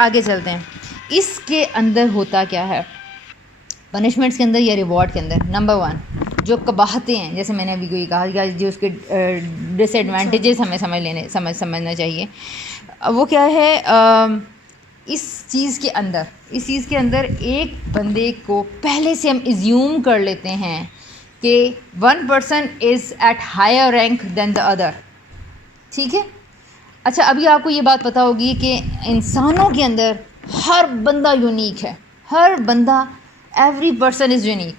آگے چلتے ہیں. اس کے اندر ہوتا کیا ہے پنشمنٹس کے اندر یا ریوارڈ کے اندر؟ نمبر 1 جو قباحتیں ہیں، جیسے میں نے ابھی کوئی کہا کہ جو اس کے ڈس ایڈوانٹیجز ہمیں سمجھنا چاہیے. وہ کیا ہے؟ اس چیز کے اندر ایک بندے کو پہلے سے ہم ایزیوم کر لیتے ہیں کہ 1 person is at higher rank than the other. ٹھیک ہے. اچھا، ابھی آپ کو یہ بات پتہ ہوگی کہ انسانوں کے اندر ہر بندہ یونیک ہے، ہر بندہ، ایوری پرسن از یونیک.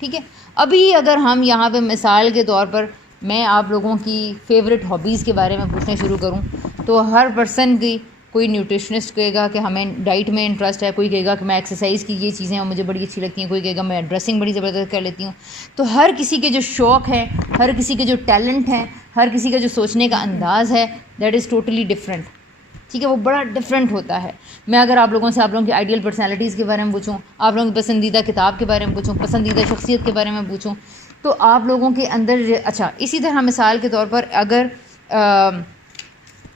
ٹھیک ہے. ابھی اگر ہم یہاں پہ مثال کے طور پر میں آپ لوگوں کی فیوریٹ ہابیز کے بارے میں پوچھنا شروع کروں تو ہر پرسن کی، کوئی نیوٹریشنسٹ کہے گا کہ ہمیں ڈائٹ میں انٹرسٹ ہے، کوئی کہے گا کہ میں ایکسرسائز کی یہ چیزیں مجھے بڑی اچھی لگتی ہیں، کوئی کہے گا میں ڈریسنگ بڑی زبردست کر لیتی ہوں. تو ہر کسی کے جو شوق ہیں، ہر کسی کے جو ٹیلنٹ ہیں، ہر کسی کا جو سوچنے کا انداز ہے، دیٹ از ٹوٹلی ڈفرینٹ. ٹھیک ہے. وہ بڑا ڈفرینٹ ہوتا ہے. میں اگر آپ لوگوں سے آپ لوگوں کی آئیڈیل پرسنالٹیز کے بارے میں پوچھوں، آپ لوگوں کی پسندیدہ کتاب کے بارے میں پوچھوں، پسندیدہ شخصیت کے بارے میں پوچھوں، تو آپ لوگوں کے اندر اچھا اسی طرح مثال کے طور پر اگر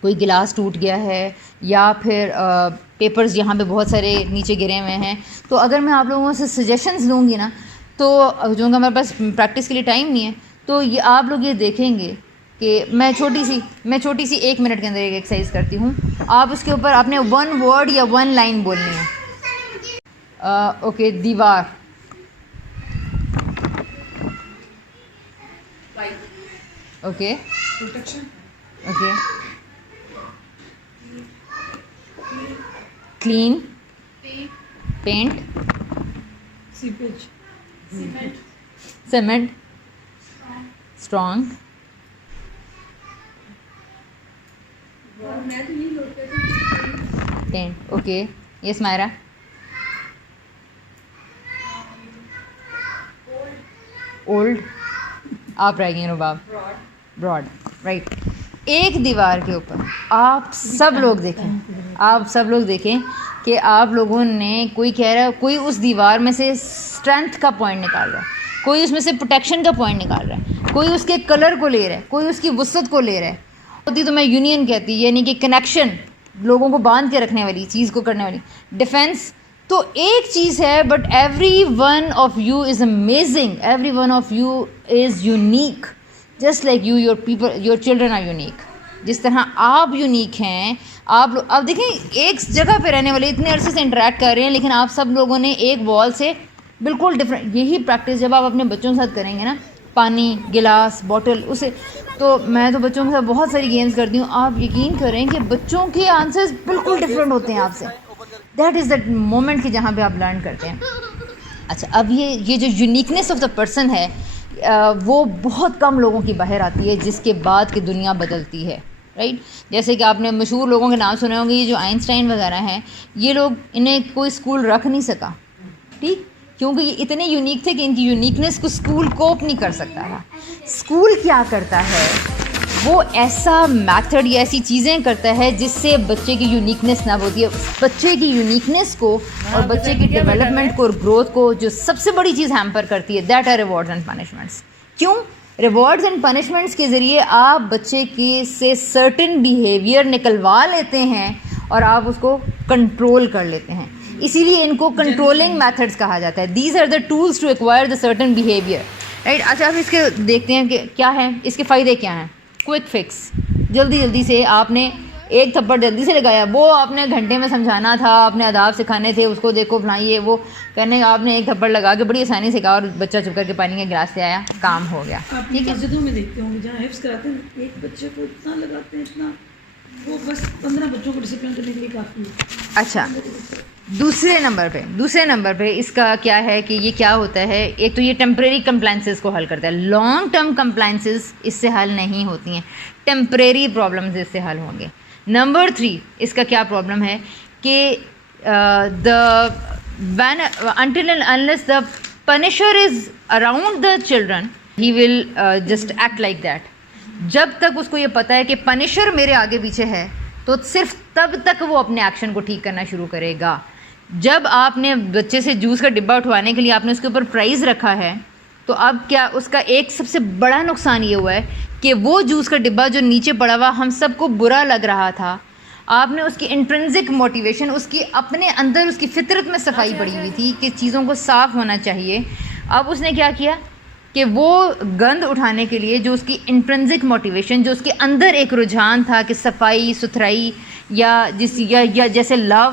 کوئی گلاس ٹوٹ گیا ہے یا پھر پیپرز یہاں پہ بہت سارے نیچے گرے ہوئے ہیں، تو اگر میں آپ لوگوں سے سجیشنز لوں گی نا، تو جو کہ ہمارے پاس پریکٹس کے لیے ٹائم نہیں ہے، تو یہ آپ لوگ یہ دیکھیں گے کہ میں چھوٹی سی 1 منٹ کے اندر ایک ایکسرسائز کرتی ہوں. آپ اس کے اوپر آپ نے 1 ورڈ یا 1 لائن بولنی ہے. اوکے. دیوار. Okay. Okay. Clean. Paint. Cement. Strong. Tent. Okay. Yes Maira. Old. آپ رہ گئی رباب. براڈ. رائٹ. ایک دیوار کے اوپر آپ سب لوگ دیکھیں کہ آپ لوگوں نے، کوئی کہہ رہا ہے، کوئی اس دیوار میں سے اسٹرینتھ کا پوائنٹ نکال رہا ہے، کوئی اس میں سے پروٹیکشن کا پوائنٹ نکال رہا ہے، کوئی اس کے کلر کو لے رہا ہے، کوئی اس کی وسعت کو لے رہا ہے. ہوتی تو میں یونین کہتی، یعنی کہ کنیکشن، لوگوں کو باندھ کے رکھنے والی چیز کو کرنے والی. ڈیفینس تو ایک چیز ہے، but every one of you is amazing, every one of you is unique, just like you, your people, your children are unique. جس طرح آپ یونیک ہیں. آپ دیکھیں ایک جگہ پہ رہنے والے اتنے عرصے سے انٹریکٹ کر رہے ہیں، لیکن آپ سب لوگوں نے ایک وال سے بالکل ڈفرینٹ. یہی پریکٹس جب آپ اپنے بچوں کے ساتھ کریں گے نا، پانی، گلاس، بوٹل، اسے تو میں تو بچوں کے ساتھ بہت ساری گیمز کرتی ہوں. آپ یقین کریں کہ بچوں کے آنسرز بالکل ڈفرینٹ ہوتے ہیں آپ سے. دیٹ از دیٹ مومنٹ کہ جہاں پہ آپ لرن کرتے ہیں. اچھا، اب یہ جو یونیکنیس آف دا پرسن ہے، وہ بہت کم لوگوں کی باہر آتی ہے، جس کے بعد کہ دنیا بدلتی ہے. رائٹ. جیسے کہ آپ نے مشہور لوگوں کے نام سنے ہوں گے، یہ جو آئنسٹائن وغیرہ ہیں، یہ لوگ، انہیں کوئی اسکول رکھ نہیں سکا. ٹھیک. کیونکہ یہ اتنے یونیک تھے کہ ان کی یونیکنیس کو اسکول کوپ نہیں کر سکتا تھا. اسکول کیا کرتا ہے؟ وہ ایسا میتھڈ یا ایسی چیزیں کرتا ہے جس سے بچے کی یونیکنیس نہ ہوتی ہے. بچے کی یونیکنیس کو اور بچے کی ڈیولپمنٹ کو اور گروتھ کو جو سب سے بڑی چیز ہیمپر کرتی ہے، that are rewards and punishments. کیوں؟ ریوارڈز اینڈ پنشمنٹس کے ذریعے آپ بچے کی سے سرٹن بیہیویئر نکلوا لیتے ہیں اور آپ اس کو کنٹرول کر لیتے ہیں. اسی لیے ان کو کنٹرولنگ میتھڈس کہا جاتا ہے. These are the tools to acquire the certain behaviour. Right. اچھا، اب اس کے دیکھتے ہیں کہ کیا ہے اس کے فائدے کیا ہیں. Quick fix. جلدی سے آپ نے ایک تھپڑ جلدی سے لگایا، وہ آپ نے گھنٹے میں سمجھانا تھا، آپ نے آداب سکھانے تھے، اس کو دیکھو بنائیے، وہ کرنے آپ نے ایک تھپڑ لگا کے بڑی آسانی سے کہا اور بچہ چپ کر کے پانی کا گلاس سے آیا، کام ہو گیا. ٹھیک ہے. مسجدوں میں دیکھتے ہوں گے جہاں حفظ کراتے ہیں، ایک بچے کو اتنا لگاتے ہیں، اتنا، وہ بس 15 بچوں کو ڈسپلن کرنے کے لیے کافی ہے. اچھا، دوسرے نمبر پہ اس کا کیا ہے کہ یہ کیا ہوتا ہے؟ ایک تو یہ ٹیمپریری کمپلائنسز کو حل کرتا ہے. لانگ ٹرم کمپلائنسز اس سے حل نہیں ہوتی ہیں، ٹیمپریری پرابلمز اس سے حل ہوں گے. نمبر 3 اس کا کیا پرابلم ہے کہ until and unless the punisher is around the children, he will just act like that. جب تک اس کو یہ پتہ ہے کہ پنشر میرے آگے پیچھے ہے، تو صرف تب تک وہ اپنے ایکشن کو ٹھیک کرنا شروع کرے گا. جب آپ نے بچے سے جوس کا ڈبہ اٹھوانے کے لیے آپ نے اس کے اوپر پرائز رکھا ہے، تو اب کیا اس کا ایک سب سے بڑا نقصان یہ ہوا ہے کہ وہ جوس کا ڈبہ جو نیچے پڑا ہوا ہم سب کو برا لگ رہا تھا، آپ نے اس کی انٹرنزک موٹیویشن، اس کی اپنے اندر اس کی فطرت میں صفائی پڑی ہوئی تھی کہ چیزوں کو صاف ہونا چاہیے. اب اس نے کیا کیا کہ وہ گند اٹھانے کے لیے جو اس کی انٹرنزک موٹیویشن، جو اس کے اندر ایک رجحان تھا کہ صفائی ستھرائی یا جیسے لو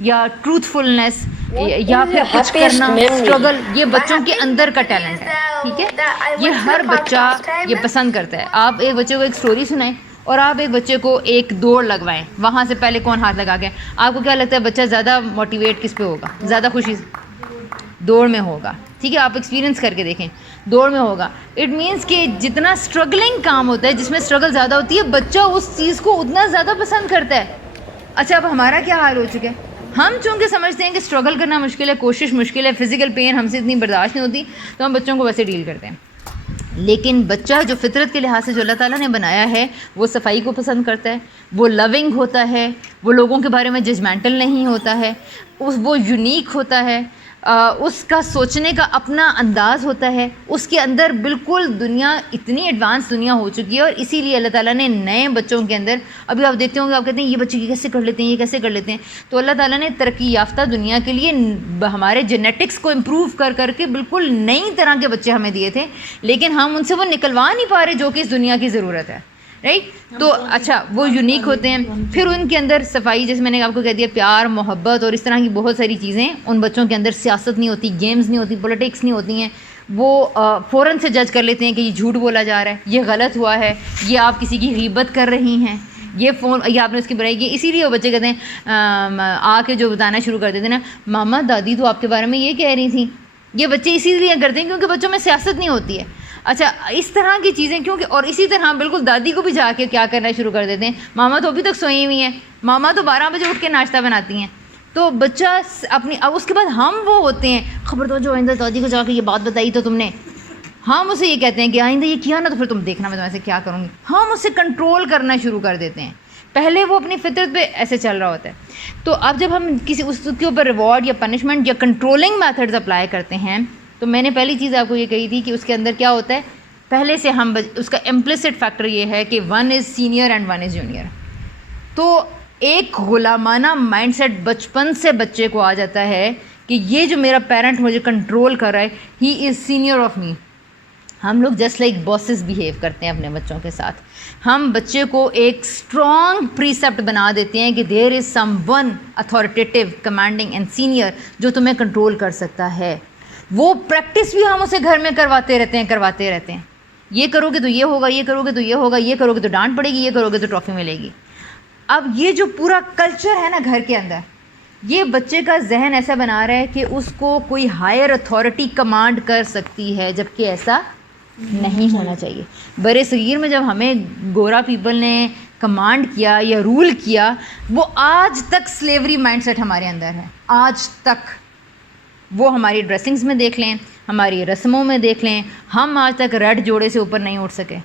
یا ٹروتھ فلنس یا پھر کچھ کرنا، اسٹرگل، یہ بچوں کے اندر کا ٹیلنٹ ہے. ٹھیک ہے، یہ ہر بچہ یہ پسند کرتا ہے. آپ ایک بچے کو ایک سٹوری سنائیں اور آپ ایک بچے کو ایک دوڑ لگوائیں، وہاں سے پہلے کون ہاتھ لگا گیا، آپ کو کیا لگتا ہے بچہ زیادہ موٹیویٹ کس پہ ہوگا؟ زیادہ خوشی دوڑ میں ہوگا. ٹھیک ہے، آپ ایکسپیرینس کر کے دیکھیں، دوڑ میں ہوگا. اٹ مینس کہ جتنا اسٹرگلنگ کام ہوتا ہے، جس میں اسٹرگل زیادہ ہوتی ہے، بچہ اس چیز کو اتنا زیادہ پسند کرتا ہے. اچھا، اب ہمارا کیا حال ہو چکا ہے؟ ہم چونکہ سمجھتے ہیں کہ اسٹرگل کرنا مشکل ہے، کوشش مشکل ہے، فزیکل پین ہم سے اتنی برداشت نہیں ہوتی، تو ہم بچوں کو ویسے ڈیل کرتے ہیں. لیکن بچہ جو فطرت کے لحاظ سے جو اللہ تعالیٰ نے بنایا ہے، وہ صفائی کو پسند کرتا ہے، وہ لونگ ہوتا ہے، وہ لوگوں کے بارے میں ججمنٹل نہیں ہوتا ہے، وہ یونیک ہوتا ہے، اس کا سوچنے کا اپنا انداز ہوتا ہے. اس کے اندر بالکل دنیا اتنی ایڈوانس دنیا ہو چکی ہے، اور اسی لیے اللہ تعالیٰ نے نئے بچوں کے اندر، ابھی آپ دیکھتے ہوں گے، آپ کہتے ہیں یہ بچے کی کیسے کر لیتے ہیں، یہ کیسے کر لیتے ہیں. تو اللہ تعالیٰ نے ترقی یافتہ دنیا کے لیے ہمارے جینیٹکس کو امپروو کر کے بالکل نئی طرح کے بچے ہمیں دیے تھے، لیکن ہم ان سے وہ نکلوا نہیں پا رہے جو کہ اس دنیا کی ضرورت ہے. رائٹ؟ تو اچھا، وہ یونیک ہوتے ہیں. پھر ان کے اندر صفائی، جیسے میں نے آپ کو کہہ دیا، پیار، محبت اور اس طرح کی بہت ساری چیزیں. ان بچوں کے اندر سیاست نہیں ہوتی، گیمز نہیں ہوتی، پولیٹکس نہیں ہوتی ہیں. وہ فوراً سے جج کر لیتے ہیں کہ یہ جھوٹ بولا جا رہا ہے، یہ غلط ہوا ہے، یہ آپ کسی کی غیبت کر رہی ہیں، یہ آپ نے اس کی برائی کی. اسی لیے وہ بچے کہتے ہیں آ کے جو بتانا شروع کر دیتے ہیں نا، ماما دادی تو آپ کے بارے میں یہ کہہ رہی تھیں. یہ بچے اسی لیے کرتے ہیں کیونکہ بچوں میں سیاست نہیں ہوتی ہے. اچھا، اس طرح کی چیزیں کیونکہ، اور اسی طرح بالکل دادی کو بھی جا کے کیا کرنا شروع کر دیتے ہیں، ماما تو ابھی تک سوئی ہوئی ہیں، ماما تو 12 بجے اٹھ کے ناشتہ بناتی ہیں. تو بچہ اپنی، اب اس کے بعد ہم وہ ہوتے ہیں، خبر تو جو آئندہ دادی کو جا کے یہ بات بتائی تو تم نے، ہم اسے یہ کہتے ہیں کہ آئندہ یہ کیا نا تو پھر تم دیکھنا میں تمہیں سے کیا کروں گی. ہم اسے کنٹرول کرنا شروع کر دیتے ہیں. پہلے وہ اپنی فطرت پہ ایسے چل رہا ہوتا ہے. تو اب جب ہم کسی اس کے اوپر ریوارڈ یا پنشمنٹ یا کنٹرولنگ میتھڈز اپلائی کرتے ہیں، تو میں نے پہلی چیز آپ کو یہ کہی تھی کہ اس کے اندر کیا ہوتا ہے، پہلے سے ہم اس کا امپلیسٹ فیکٹر یہ ہے کہ 1 is senior and 1 is junior. تو ایک غلامانہ مائنڈ سیٹ بچپن سے بچے کو آ جاتا ہے کہ یہ جو میرا پیرنٹ مجھے کنٹرول کر رہا ہے، ہی از سینئر آف می. ہم لوگ جسٹ لائک باسز بیہیو کرتے ہیں اپنے بچوں کے ساتھ. ہم بچے کو ایک اسٹرانگ پریسیپٹ بنا دیتے ہیں کہ there is someone authoritative, commanding and senior جو تمہیں کنٹرول کر سکتا ہے. وہ پریکٹس بھی ہم اسے گھر میں کرواتے رہتے ہیں. یہ کرو گے تو یہ ہوگا، یہ کرو گے تو یہ ہوگا، یہ کرو گے تو ڈانٹ پڑے گی، یہ کرو گے تو ٹرافی ملے گی. اب یہ جو پورا کلچر ہے نا گھر کے اندر، یہ بچے کا ذہن ایسا بنا رہا ہے کہ اس کو کوئی ہائر اتھارٹی کمانڈ کر سکتی ہے، جبکہ ایسا نہیں ہونا چاہیے. برے صغیر میں جب ہمیں گورا پیپل نے کمانڈ کیا یا رول کیا، وہ آج تک سلیوری مائنڈ سیٹ ہمارے اندر ہے. آج تک وہ ہماری ڈریسنگز میں دیکھ لیں، ہماری رسموں میں دیکھ لیں، ہم آج تک ریڈ جوڑے سے اوپر نہیں اٹھ سکے،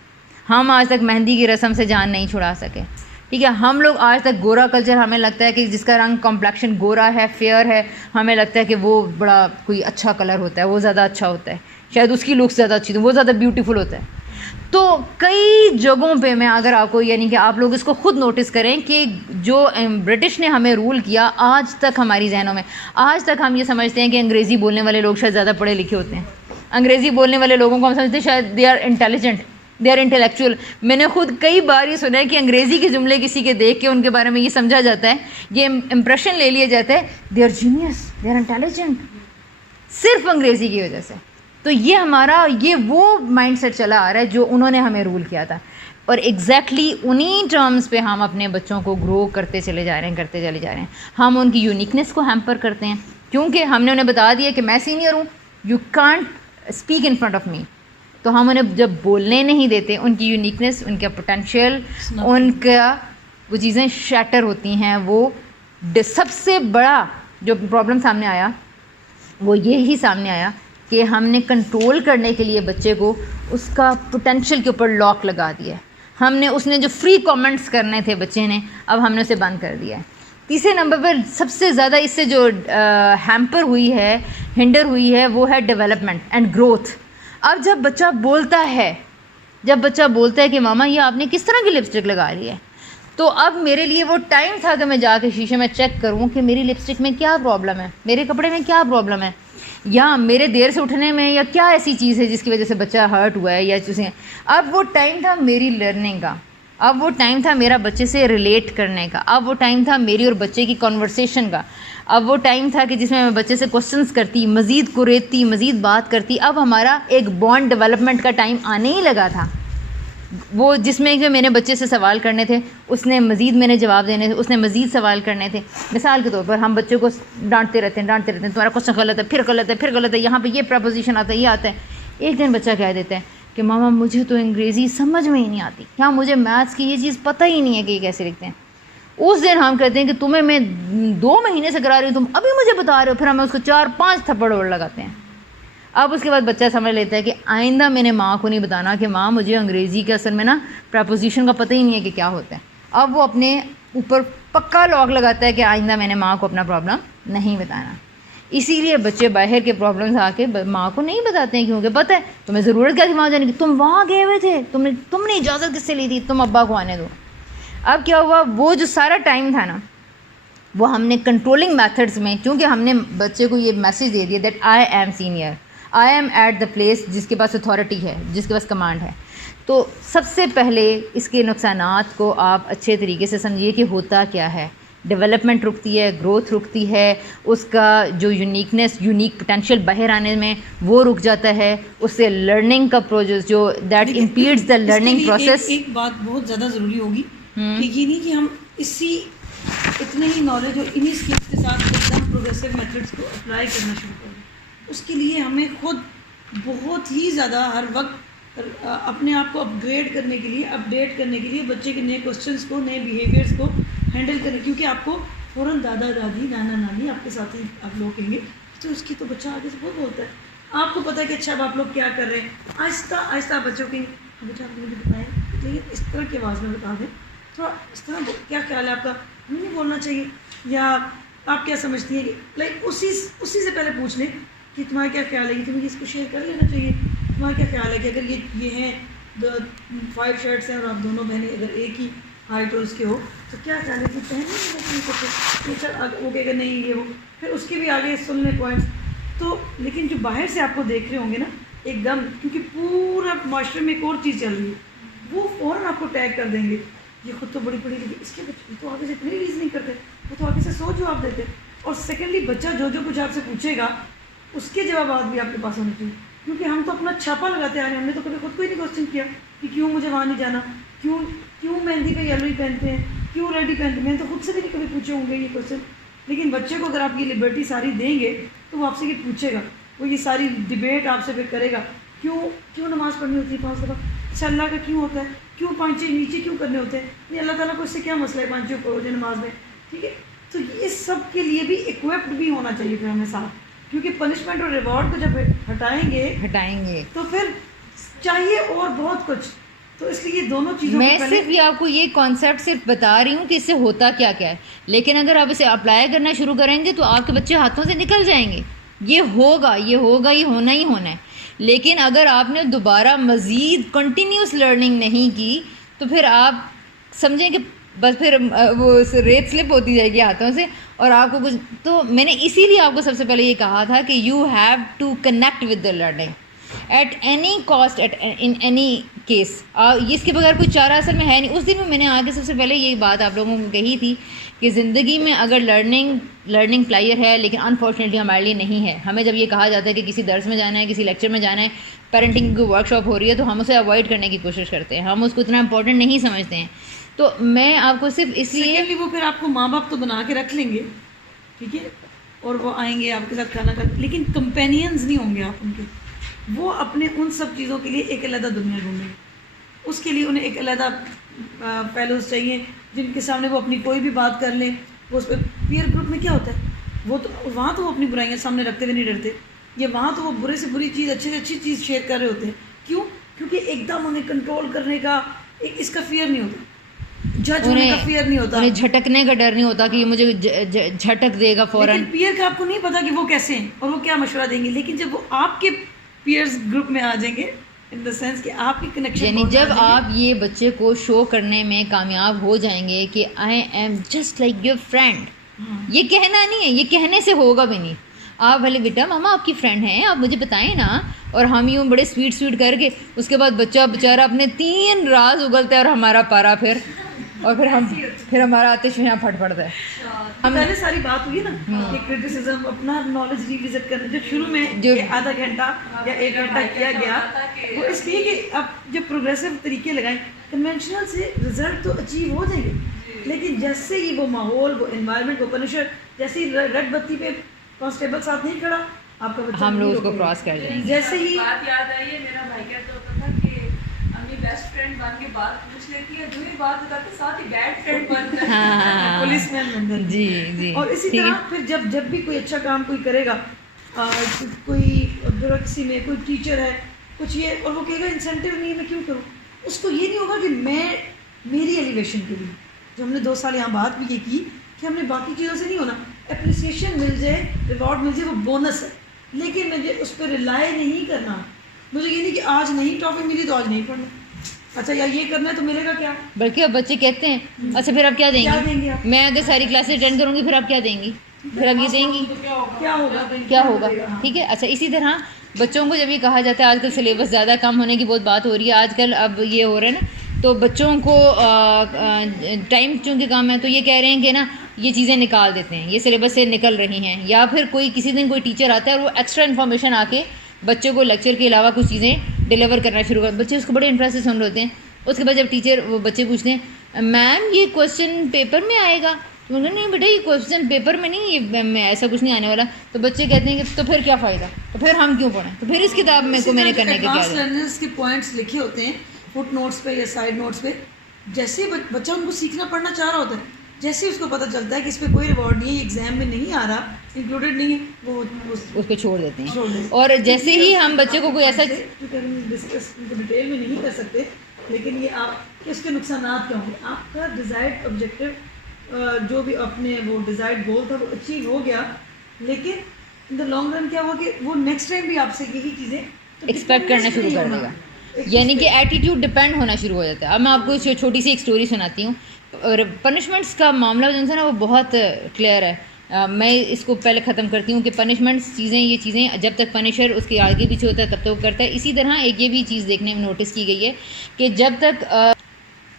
ہم آج تک مہندی کی رسم سے جان نہیں چھڑا سکے. ٹھیک ہے، ہم لوگ آج تک گورا کلچر، ہمیں لگتا ہے کہ جس کا رنگ کمپلیکشن گورا ہے، فیئر ہے، ہمیں لگتا ہے کہ وہ بڑا کوئی اچھا کلر ہوتا ہے، وہ زیادہ اچھا ہوتا ہے، شاید اس کی لکس زیادہ اچھی تو وہ زیادہ بیوٹیفل ہوتا ہے. تو کئی جگہوں پہ میں اگر آپ کو، یعنی کہ آپ لوگ اس کو خود نوٹس کریں کہ جو برٹش نے ہمیں رول کیا، آج تک ہماری ذہنوں میں، آج تک ہم یہ سمجھتے ہیں کہ انگریزی بولنے والے لوگ شاید زیادہ پڑھے لکھے ہوتے ہیں. انگریزی بولنے والے لوگوں کو ہم سمجھتے ہیں شاید they are intelligent, they are intellectual. میں نے خود کئی بار یہ سنا ہے کہ انگریزی کے جملے کسی کے دیکھ کے ان کے بارے میں یہ سمجھا جاتا ہے، یہ امپریشن لے لیا جاتا ہے، they are genius, they are intelligent, صرف انگریزی کی وجہ سے. تو یہ ہمارا، یہ وہ مائنڈ سیٹ چلا آ رہا ہے جو انہوں نے ہمیں رول کیا تھا. اور ایگزیکٹلی انہی ٹرمز پہ ہم اپنے بچوں کو گرو کرتے چلے جا رہے ہیں. ہم ان کی یونیکنیس کو ہیمپر کرتے ہیں کیونکہ ہم نے انہیں بتا دیا کہ میں سینئر ہوں، you can't speak in front of me. تو ہم انہیں جب بولنے نہیں دیتے، ان کی یونیکنیس، ان کا پوٹینشیل، ان کا وہ چیزیں شیٹر ہوتی ہیں. وہ سب سے بڑا جو پرابلم سامنے آیا وہ یہی سامنے آیا کہ ہم نے کنٹرول کرنے کے لیے بچے کو اس کا پوٹینشیل کے اوپر لاک لگا دیا. ہم نے، اس نے جو فری کامنٹس کرنے تھے بچے نے، اب ہم نے اسے بند کر دیا ہے. تیسرے نمبر پر سب سے زیادہ اس سے جو ہیمپر ہوئی ہے، ہنڈر ہوئی ہے، وہ ہے ڈیولپمنٹ اینڈ گروتھ. اب جب بچہ بولتا ہے کہ ماما یہ آپ نے کس طرح کی لپسٹک لگا لی ہے، تو اب میرے لیے وہ ٹائم تھا کہ میں جا کے شیشے میں چیک کروں کہ میری لپسٹک میں کیا پرابلم ہے, میرے کپڑے میں کیا پرابلم ہے, یا میرے دیر سے اٹھنے میں, یا کیا ایسی چیز ہے جس کی وجہ سے بچہ ہرٹ ہوا ہے یا چیزیں. اب وہ ٹائم تھا میری لرننگ کا, اب وہ ٹائم تھا میرا بچے سے ریلیٹ کرنے کا, اب وہ ٹائم تھا میری اور بچے کی کنورسیشن کا, اب وہ ٹائم تھا کہ جس میں میں بچے سے کوسچنس کرتی, مزید قریدتی, مزید بات کرتی. اب ہمارا ایک بانڈ ڈیولپمنٹ کا ٹائم آنے ہی لگا تھا, وہ جس میں کہ میں نے بچے سے سوال کرنے تھے, اس نے مزید میں نے جواب دینے تھے, اس نے مزید سوال کرنے تھے. مثال کے طور پر ہم بچوں کو ڈانٹتے رہتے ہیں تمہارا کوسچن غلط ہے, پھر غلط ہے, پھر غلط ہے, یہاں پہ یہ پرپوزیشن آتا ہے, یہ آتا ہے. ایک دن بچہ کہہ دیتا ہے کہ ماما مجھے تو انگریزی سمجھ میں ہی نہیں آتی, کیا مجھے میتھس کی یہ چیز پتہ ہی نہیں ہے کہ یہ کیسے لکھتے ہیں. اس دن ہم کہتے ہیں کہ تمہیں میں 2 مہینے سے کرا رہی ہوں, تم ابھی مجھے بتا رہے ہو. پھر ہمیں اس کو 4-5 تھپڑ اور لگاتے ہیں. اب اس کے بعد بچہ سمجھ لیتا ہے کہ آئندہ میں نے ماں کو نہیں بتانا کہ ماں مجھے انگریزی کے اصل میں نا پریپوزیشن کا پتہ ہی نہیں ہے کہ کیا ہوتا ہے. اب وہ اپنے اوپر پکا لاک لگاتا ہے کہ آئندہ میں نے ماں کو اپنا پرابلم نہیں بتانا. اسی لیے بچے باہر کے پرابلمس آ کے ماں کو نہیں بتاتے ہیں, کیونکہ پتہ ہے تمہیں ضرورت کیا تھی وہاں جانے کی, تم وہاں گئے ہوئے تھے, تم نے اجازت کس سے لی تھی, تم ابا کو آنے دو. اب کیا ہوا, وہ جو سارا ٹائم تھا نا وہ ہم نے کنٹرولنگ میتھڈس میں, کیونکہ ہم نے بچے کو یہ میسیج دے دیا that I am senior, I am at the place جس کے پاس اتھارٹی ہے, جس کے پاس کمانڈ ہے. تو سب سے پہلے اس کے نقصانات کو آپ اچھے طریقے سے سمجھیے کہ ہوتا کیا ہے. ڈیولپمنٹ رکتی ہے, گروتھ رکتی ہے, اس کا جو یونیک پوٹینشیل باہر آنے میں وہ رک جاتا ہے, اس سے لرننگ کا پروسیس جو دیٹ امپیڈز دا لرننگ پروسیس. ایک بات بہت زیادہ ضروری ہوگی کہ یہ نہیں کہ ہم اتنے ہی نالج اور انہی اسکلس کے ساتھ ایک دم پروگریسو میتھڈس کو اپلائی کرنا شروع کریں. اس کے لیے ہمیں خود بہت ہی زیادہ ہر وقت اپنے آپ کو اپگریڈ کرنے کے لیے, اپڈیٹ کرنے کے لیے, بچے کے نئے کوسچنس کو, نئے بیہیویئرس کو ہینڈل کریں. کیونکہ آپ کو فوراً دادا دادی نانا نانی آپ کے ساتھ ہی آپ لوگ کہیں گے تو اس کی تو بچہ آگے سے بہت بولتا ہے. آپ کو پتہ ہے کہ اچھا اب آپ لوگ کیا کر رہے ہیں, آہستہ آہستہ بچوں کی بیٹا آپ نے مجھے بتایا, لیکن اس طرح کی آواز میں بتا دیں, تھوڑا اس طرح کیا خیال ہے آپ کا, ہمیں نہیں بولنا چاہیے, یا آپ کیا سمجھتی ہیں کہ لائک اسی سے پہلے پوچھ لیں کہ تمہارا کیا خیال ہے, کہ تمہیں اس کو شیئر کر لینا چاہیے. تمہارا کیا خیال ہے کہ اگر یہ ہیں 5 شرٹس ہیں اور آپ دونوں بہنیں اگر ایک ہی ہائٹ اور اس کے ہو تو کیا خیال ہے کہ پہننے چل, وہ کہے گا نہیں یہ وہ, پھر اس کے بھی آگے سن لیں پوائنٹس. تو لیکن جو باہر سے آپ کو دیکھ رہے ہوں گے نا ایک دم, کیونکہ پورا معاشرے میں ایک اور چیز چل رہی ہے, وہ فوراً آپ کو ٹیگ کر دیں گے, یہ خود تو بڑی پڑھی لیکن اس کے بچے تو آگے سے اتنی ریز نہیں کرتے, وہ تو آگے سے سوچ جواب دیتے. اور سیکنڈلی بچہ جو کچھ آپ سے پوچھے گا اس کے جوابات بھی آپ کے پاس ہونے چاہیے. کیونکہ ہم تو اپنا چھاپا لگاتے آ رہے ہیں, ہم نے تو کبھی خود کو ہی نہیں کوشچن کیا کہ کیوں مجھے وہاں نہیں جانا, کیوں مہندی پہ یلو ہی پہنتے ہیں, کیوں ریڈ ہی پہنتے ہیں. میں تو خود سے بھی نہیں کبھی پوچھے ہوں گے یہ کوشچن. لیکن بچے کو اگر آپ یہ لبرٹی ساری دیں گے تو وہ آپ سے یہ پوچھے گا, وہ یہ ساری ڈبیٹ آپ سے پھر کرے گا. کیوں نماز پڑھنی ہوتی ہے 5 دفعہ, اچھا اللہ کا کیوں ہوتا ہے, کیوں پانچے نیچے کیوں کرنے ہوتے ہیں, یہ اللہ تعالیٰ کو اس سے کیا مسئلہ ہے پانچوں کو نماز میں, ٹھیک ہے. تو یہ سب کے لیے بھی ایکوپڈ بھی ہونا چاہیے پھر ہمیں ساتھ, کیونکہ پنشمنٹ اور ریوارڈ کو جب ہٹائیں گے تو پھر چاہیے اور بہت کچھ. تو اس لیے دونوں چیزوں میں صرف یہ آپ کو یہ کانسیپٹ صرف بتا رہی ہوں کہ اس سے ہوتا کیا ہے, لیکن اگر آپ اسے اپلائی کرنا شروع کریں گے تو آپ کے بچے ہاتھوں سے نکل جائیں گے. یہ ہوگا یہ ہونا ہی ہونا ہے. لیکن اگر آپ نے دوبارہ مزید کنٹینیوس لرننگ نہیں کی تو پھر آپ سمجھیں کہ بس پھر وہ ریت سلپ ہوتی جائے گی ہاتھوں سے, اور آپ کو کچھ. تو میں نے اسی لیے آپ کو سب سے پہلے یہ کہا تھا کہ you have to connect with the learning at any cost, in any case. اس کے بغیر کوئی چارہ اصل میں ہے نہیں. اس دن میں نے آ کے سب سے پہلے یہی بات آپ لوگوں کو کہی تھی کہ زندگی میں اگر لرننگ پلائر ہے, لیکن انفارچونیٹلی ہمارے لیے نہیں ہے. ہمیں جب یہ کہا جاتا ہے کہ کسی درس میں جانا ہے, کسی لیکچر میں جانا ہے, پیرنٹنگ کی ورک شاپ ہو رہی ہے, تو ہم اسے اوائڈ کرنے کی کوشش کرتے ہیں, ہم اس کو اتنا امپورٹنٹ نہیں سمجھتے ہیں. تو میں آپ کو صرف اس لیے وہ پھر آپ کو ماں باپ تو بنا کے رکھ لیں گے, ٹھیک ہے, اور وہ آئیں گے آپ کے ساتھ کھانا کھا, لیکن کمپینینز نہیں ہوں گے آپ ان کے. وہ اپنے ان سب چیزوں کے لیے ایک علیحدہ دنیا ڈھونڈیں گے. اس کے لیے انہیں ایک علیحدہ فیلوز چاہیے جن کے سامنے وہ اپنی کوئی بھی بات کر لیں. وہ اس پہ پیئر گروپ میں کیا ہوتا ہے, وہ تو وہاں تو وہ اپنی برائیاں سامنے رکھتے ہوئے نہیں ڈرتے, یہ وہاں تو وہ برے سے بری چیز, اچھے سے اچھی چیز شیئر کر رہے ہوتے ہیں. کیوں؟ کیونکہ ایک دم انہیں کنٹرول کرنے کا اس کا فیئر نہیں ہوتا, جج ہونے کا فیئر نہیں ہوتا, انہیں جھٹکنے کا ڈر نہیں ہوتا کہ یہ مجھے جھٹک دے گا فوراً. لیکن پیئر کا آپ کو نہیں پتا کہ وہ کیسے ہیں اور وہ کیا مشورہ دیں گے. لیکن جب وہ آپ کے پیئرز گروپ میں آ جائیں گے ان دا سینس کہ آپ کی کنیکشن یعنی جب آپ یہ بچے کو شو کرنے میں کامیاب ہو جائیں گے کہ I am just like your friend, یہ کہنا نہیں ہے, یہ کہنے سے ہوگا بھی نہیں. آپ بھلے بیٹا ماما آپ کی فرینڈ ہیں, آپ مجھے بتائیں نا, اور ہم یوں بڑے سویٹ کر کے اس کے بعد بچہ بیچارہ اپنے 3 راز اگلتا ہے اور ہمارا پارا پھر ہمارا آتش یہاں پھٹ پڑتا ہے. پہلے ساری بات ہوئی نا کہ کرٹیسزم, اپنا نالج ریوزٹ کرنا, جو شروع میں جو آدھا گھنٹہ یا 1 گھنٹہ کیا گیا, وہ اس لیے کہ اب جب پروگریسو طریقے لگائیں, کنونشنل سے رزلٹ تو اچیو ہو جائیں گے, لیکن جیسے ہی وہ ماحول, وہ انوائرمنٹ, وہ پنشر, جیسے ہی ریڈ بتی پہ کانسٹیبل ساتھ نہیں کھڑا, آپ کا بچہ ہم لوگ اس کو کراس کر جائیں گے. جیسے ہی بات یاد آئی ہے, میرا بھائی کہتا ہوتا تھا کہ امی بیسٹ فرینڈ بن کے بات پوچھ لیتی ہے, جو ہی بات بتاتے ساتھ ہی بیڈ فرینڈ بن جاتی ہے, پولیس مین بن جاتی ہے. جی اور اسی طرح پھر جب بھی کوئی اچھا کام کوئی کرے گا, کوئی بیوروکریسی میں کوئی ٹیچر ہے کچھ یہ, اور وہ کہے گا انسینٹیو نہیں ہے میں کیوں کروں, اس کو یہ نہیں ہوگا کہ میری ایلیویشن کے لیے, جو ہم نے 2 سال یہاں بات بھی یہ کی کہ ہم نے باقی چیزوں سے نہیں ہونا, اپریسیشن مل جائے, ریوارڈ مل جائے, وہ بونس ہے, لیکن مجھے اس پہ ریلائی نہیں کرنا. مجھے یہ نہیں کہ آج نہیں ٹافی ملی تو آج نہیں پڑھنا, اچھا یا یہ کرنا ہے تو ملے گا کیا, بلکہ اب بچے کہتے ہیں اچھا پھر آپ کیا دیں گے, میں اگر ساری کلاسیں اٹینڈ کروں گی پھر آپ کیا دیں گی, پھر آپ یہ دیں گی کیا ہوگا. ٹھیک ہے. اچھا اسی طرح بچوں کو جب یہ کہا جاتا ہے, آج کل سلیبس زیادہ کم ہونے کی بہت بات ہو رہی ہے آج کل, اب یہ ہو رہا ہے نا, تو بچوں کو ٹائم چونکہ کم ہے تو یہ کہہ رہے ہیں کہ نا یہ چیزیں نکال دیتے ہیں, یہ سلیبس سے نکل رہی ہیں, یا پھر کسی دن کوئی ٹیچر آتا ہے اور وہ ایکسٹرا انفارمیشن آ کے بچوں کو لیکچر کے علاوہ کچھ چیزیں ڈیلیور کرنا شروع کر, بچے اس کو بڑے انٹرسٹ سے سن رہے ہوتے ہیں. اس کے بعد جب ٹیچر وہ بچے پوچھتے ہیں میم یہ کوشچن پیپر میں آئے گا, تو نہیں بیٹا یہ کوشچن پیپر میں نہیں, یہ میں ایسا کچھ نہیں آنے والا. تو بچے کہتے ہیں کہ تو پھر کیا فائدہ, تو پھر ہم کیوں پڑھیں, تو پھر اس کتاب میں کو میں نے کرنے کا کیا ہے. لرنرز کے پوائنٹس لکھے ہوتے ہیں فٹ نوٹس پہ یا سائڈ نوٹس پہ, جیسے بچہ ان کو سیکھنا پڑھنا چاہ رہا ہوتا ہے, جیسے اس کو پتہ چلتا ہے کہ اس پہ کوئی ریوارڈ نہیں ہے, ایگزام میں نہیں آ رہا, انکلوڈیڈ نہیں ہے, وہ اس کو چھوڑ دیتے ہیں. اور جیسے ہی ہم بچے کو کوئی ایسا ڈسکس ڈیٹیل میں نہیں کر سکتے, لیکن یہ آپ اس کے نقصانات کیا ہوں گے. آپ کا ڈیزائرڈ آبجیکٹیو جو بھی اپنے وہ ڈیزائرڈ گول تھا وہ اچیو ہو گیا, لیکن ان دا لانگ رن کیا ہوا کہ وہ نیکسٹ ٹائم بھی آپ سے یہی چیزیں ایکسپیکٹ کرنا شروع کر دے گا, یعنی کہ ایٹیٹیوڈ ڈپینڈ ہونا شروع ہو جاتا ہے. اب میں آپ کو چھوٹی سی ایک اسٹوری سناتی ہوں. اور پنشمنٹس کا معاملہ جو ہے نا وہ بہت کلیئر ہے. میں اس کو پہلے ختم کرتی ہوں کہ پنشمنٹس چیزیں, یہ چیزیں جب تک پنشر اس کے آگے پیچھے ہوتا ہے تب تک وہ کرتا ہے. اسی طرح ایک یہ بھی چیز دیکھنے میں نوٹس کی گئی ہے کہ جب تک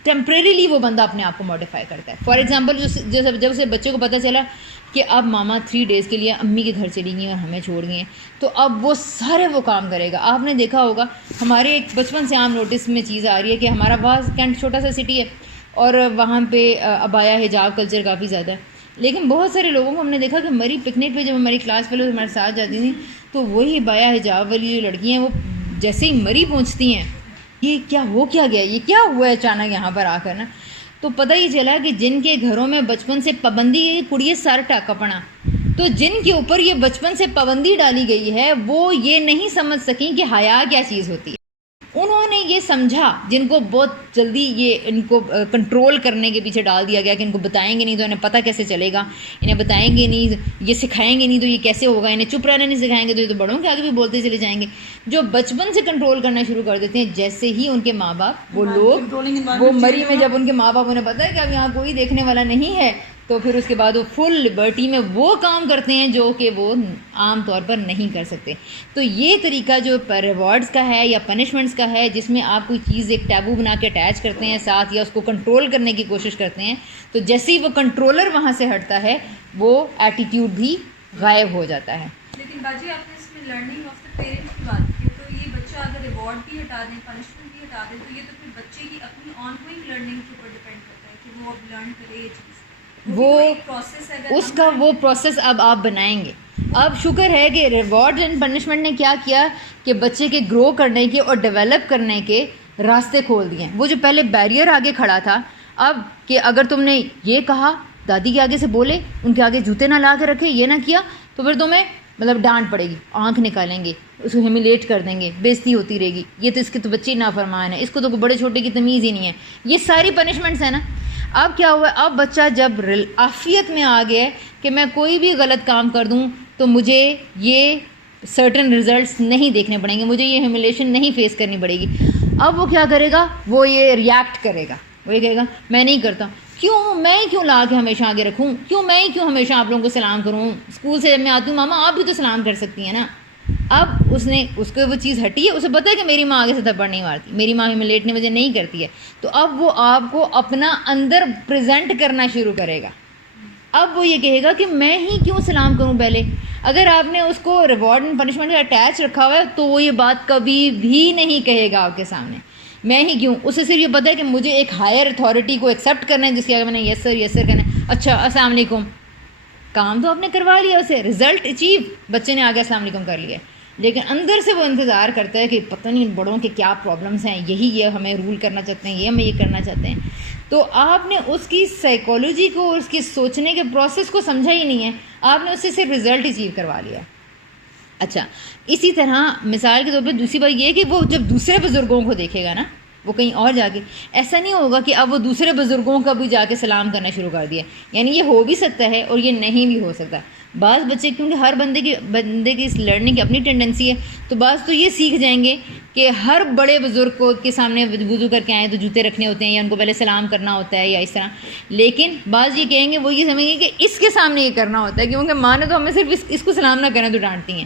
ٹیمپریریلی وہ بندہ اپنے آپ کو ماڈیفائی کرتا ہے. فار ایگزامپل جب اسے بچے کو پتہ چلا کہ اب ماما 3 days کے لیے امی کے گھر چلی گئی اور ہمیں چھوڑ گئی ہیں, تو اب وہ سارے وہ کام کرے گا. آپ نے دیکھا ہوگا ہمارے ایک بچپن سے عام نوٹس میں چیز آ رہی ہے کہ ہمارا بعض کینٹ چھوٹا سا سٹی ہے اور وہاں پہ عبایا حجاب کلچر کافی زیادہ ہے, لیکن بہت سارے لوگوں کو ہم نے دیکھا کہ ہماری پکنک پہ جب ہماری کلاس فیلوز ہمارے ساتھ جاتی تھیں تو وہی عبایا حجاب والی جو لڑکیاں ہیں وہ جیسے ہی مری پہنچتی ہیں, یہ کیا ہو کیا گیا, یہ کیا ہوا ہے اچانک یہاں پر آ کر نا. تو پتہ ہی چلا کہ جن کے گھروں میں بچپن سے پابندی ہے کڑیے سر ٹاکا پڑا, تو جن کے اوپر یہ بچپن سے پابندی ڈالی گئی ہے وہ یہ نہیں سمجھ سکیں کہ حیا کیا چیز ہوتی ہے. انہوں نے یہ سمجھا, جن کو بہت جلدی یہ ان کو کنٹرول کرنے کے پیچھے ڈال دیا گیا کہ ان کو بتائیں گے نہیں تو انہیں پتہ کیسے چلے گا, انہیں بتائیں گے نہیں, یہ سکھائیں گے نہیں تو یہ کیسے ہوگا, انہیں چپ رہنے نہیں سکھائیں گے تو یہ تو بڑوں کے آگے بھی بولتے چلے جائیں گے. جو بچپن سے کنٹرول کرنا شروع کر دیتے ہیں, جیسے ہی ان کے ماں باپ وہ لوگ وہ مری میں جب ان کے ماں باپ انہیں پتہ ہے کہ اب یہاں کوئی دیکھنے والا نہیں ہے, تو پھر اس کے بعد وہ فل لبرٹی میں وہ کام کرتے ہیں جو کہ وہ عام طور پر نہیں کر سکتے. تو یہ طریقہ جو ریوارڈز کا ہے یا پنشمنٹس کا ہے, جس میں آپ کوئی چیز ایک ٹیبو بنا کے اٹیچ کرتے ہیں ساتھ یا اس کو کنٹرول کرنے کی کوشش کرتے ہیں, تو جیسے ہی وہ کنٹرولر وہاں سے ہٹتا ہے وہ ایٹیٹیوڈ بھی غائب ہو جاتا ہے. لیکن باجی آپ نے اس میں لرننگ آف دا پیرنٹس کی بات کی, تو یہ بچہ اگر ریوارڈ بھی ہٹا دیں, پنشمنٹ بھی ہٹا دیں, تو یہ تو پھر بچے کی اپنی آن گوئنگ لرننگ کے اوپر ڈپینڈ کرتا ہے کہ وہ اب لرن کرے یہ چیز. وہ اس کا وہ پروسیس اب آپ بنائیں گے. اب شکر ہے کہ ریوارڈ اینڈ پنشمنٹ نے کیا کیا کہ بچے کے گرو کرنے کے اور ڈیولپ کرنے کے راستے کھول دیے. وہ جو پہلے بیریئر آگے کھڑا تھا, اب کہ اگر تم نے یہ کہا دادی کے آگے سے بولے, ان کے آگے جوتے نہ لا کے رکھے, یہ نہ کیا, تو پھر تمہیں ڈانٹ پڑے گی, آنکھ نکالیں گے, اس کو ہیومیلیٹ کر دیں گے, بےزتی ہوتی رہے گی, یہ تو اس کے تو بچے نافرمان ہے, اس کو تو بڑے چھوٹے کی تمیز ہی نہیں ہے. یہ ساری پنشمنٹس ہیں نا. اب کیا ہوا ہے, اب بچہ جب عافیت میں آ گیا ہے کہ میں کوئی بھی غلط کام کر دوں تو مجھے یہ سرٹن رزلٹس نہیں دیکھنے پڑیں گے, مجھے یہ ہیوملیشن نہیں فیس کرنی پڑے گی. اب وہ کیا کرے گا, وہ یہ ریئیکٹ کرے گا, وہ یہ کہے گا میں نہیں کرتا, کیوں میں کیوں لا کے ہمیشہ آگے رکھوں, کیوں میں کیوں ہمیشہ آپ لوگوں کو سلام کروں, اسکول سے جب میں آتی ہوں ماما آپ بھی تو سلام کر سکتی ہیں نا. اب اس کو وہ چیز ہٹی ہے, اسے پتہ ہے کہ میری ماں آگے سے تھپڑ نہیں مارتی, میری ماں ہیوملیٹ مجھے نہیں کرتی ہے, تو اب وہ آپ کو اپنا اندر پریزنٹ کرنا شروع کرے گا. اب وہ یہ کہے گا کہ میں ہی کیوں سلام کروں پہلے. اگر آپ نے اس کو ریوارڈ اینڈ پنشمنٹ سے اٹیچ رکھا ہوا ہے تو وہ یہ بات کبھی بھی نہیں کہے گا آپ کے سامنے, میں ہی کیوں. اسے صرف یہ پتہ ہے کہ مجھے ایک ہائر اتھارٹی کو ایکسیپٹ کرنا ہے, جس کے آگے میں نے یس سر کرنا ہے. اچھا السلام علیکم, کام تو آپ نے کروا لیا, اسے رزلٹ اچیو, بچے نے آگے السلام علیکم کر لیا, لیکن اندر سے وہ انتظار کرتا ہے کہ پتہ نہیں بڑوں کے کیا پرابلمس ہیں, یہی یہ ہمیں رول کرنا چاہتے ہیں, یہ ہمیں یہ کرنا چاہتے ہیں. تو آپ نے اس کی سائیکالوجی کو, اس کی سوچنے کے پروسیس کو سمجھا ہی نہیں ہے, آپ نے اس سے صرف رزلٹ اچیو کروا لیا. اچھا اسی طرح مثال کے طور پہ دوسری بات یہ ہے کہ وہ جب دوسرے بزرگوں کو دیکھے گا نا, وہ کہیں اور جا کے, ایسا نہیں ہوگا کہ اب وہ دوسرے بزرگوں کا بھی جا کے سلام کرنا شروع کر دیا. یعنی یہ ہو بھی سکتا ہے اور یہ نہیں بھی ہو سکتا. بعض بچے, کیونکہ ہر بندے کی اس لرننگ کی اپنی ٹینڈنسی ہے, تو بعض تو یہ سیکھ جائیں گے کہ ہر بڑے بزرگ کو کے سامنے وضو کر کے آئیں تو جوتے رکھنے ہوتے ہیں, یا ان کو پہلے سلام کرنا ہوتا ہے, یا اس طرح. لیکن بعض یہ کہیں گے, وہ یہ سمجھیں گے کہ اس کے سامنے یہ کرنا ہوتا ہے, کیونکہ ماں نے تو ہمیں صرف اس کو سلام نہ کرنا تو ڈانٹتی ہیں.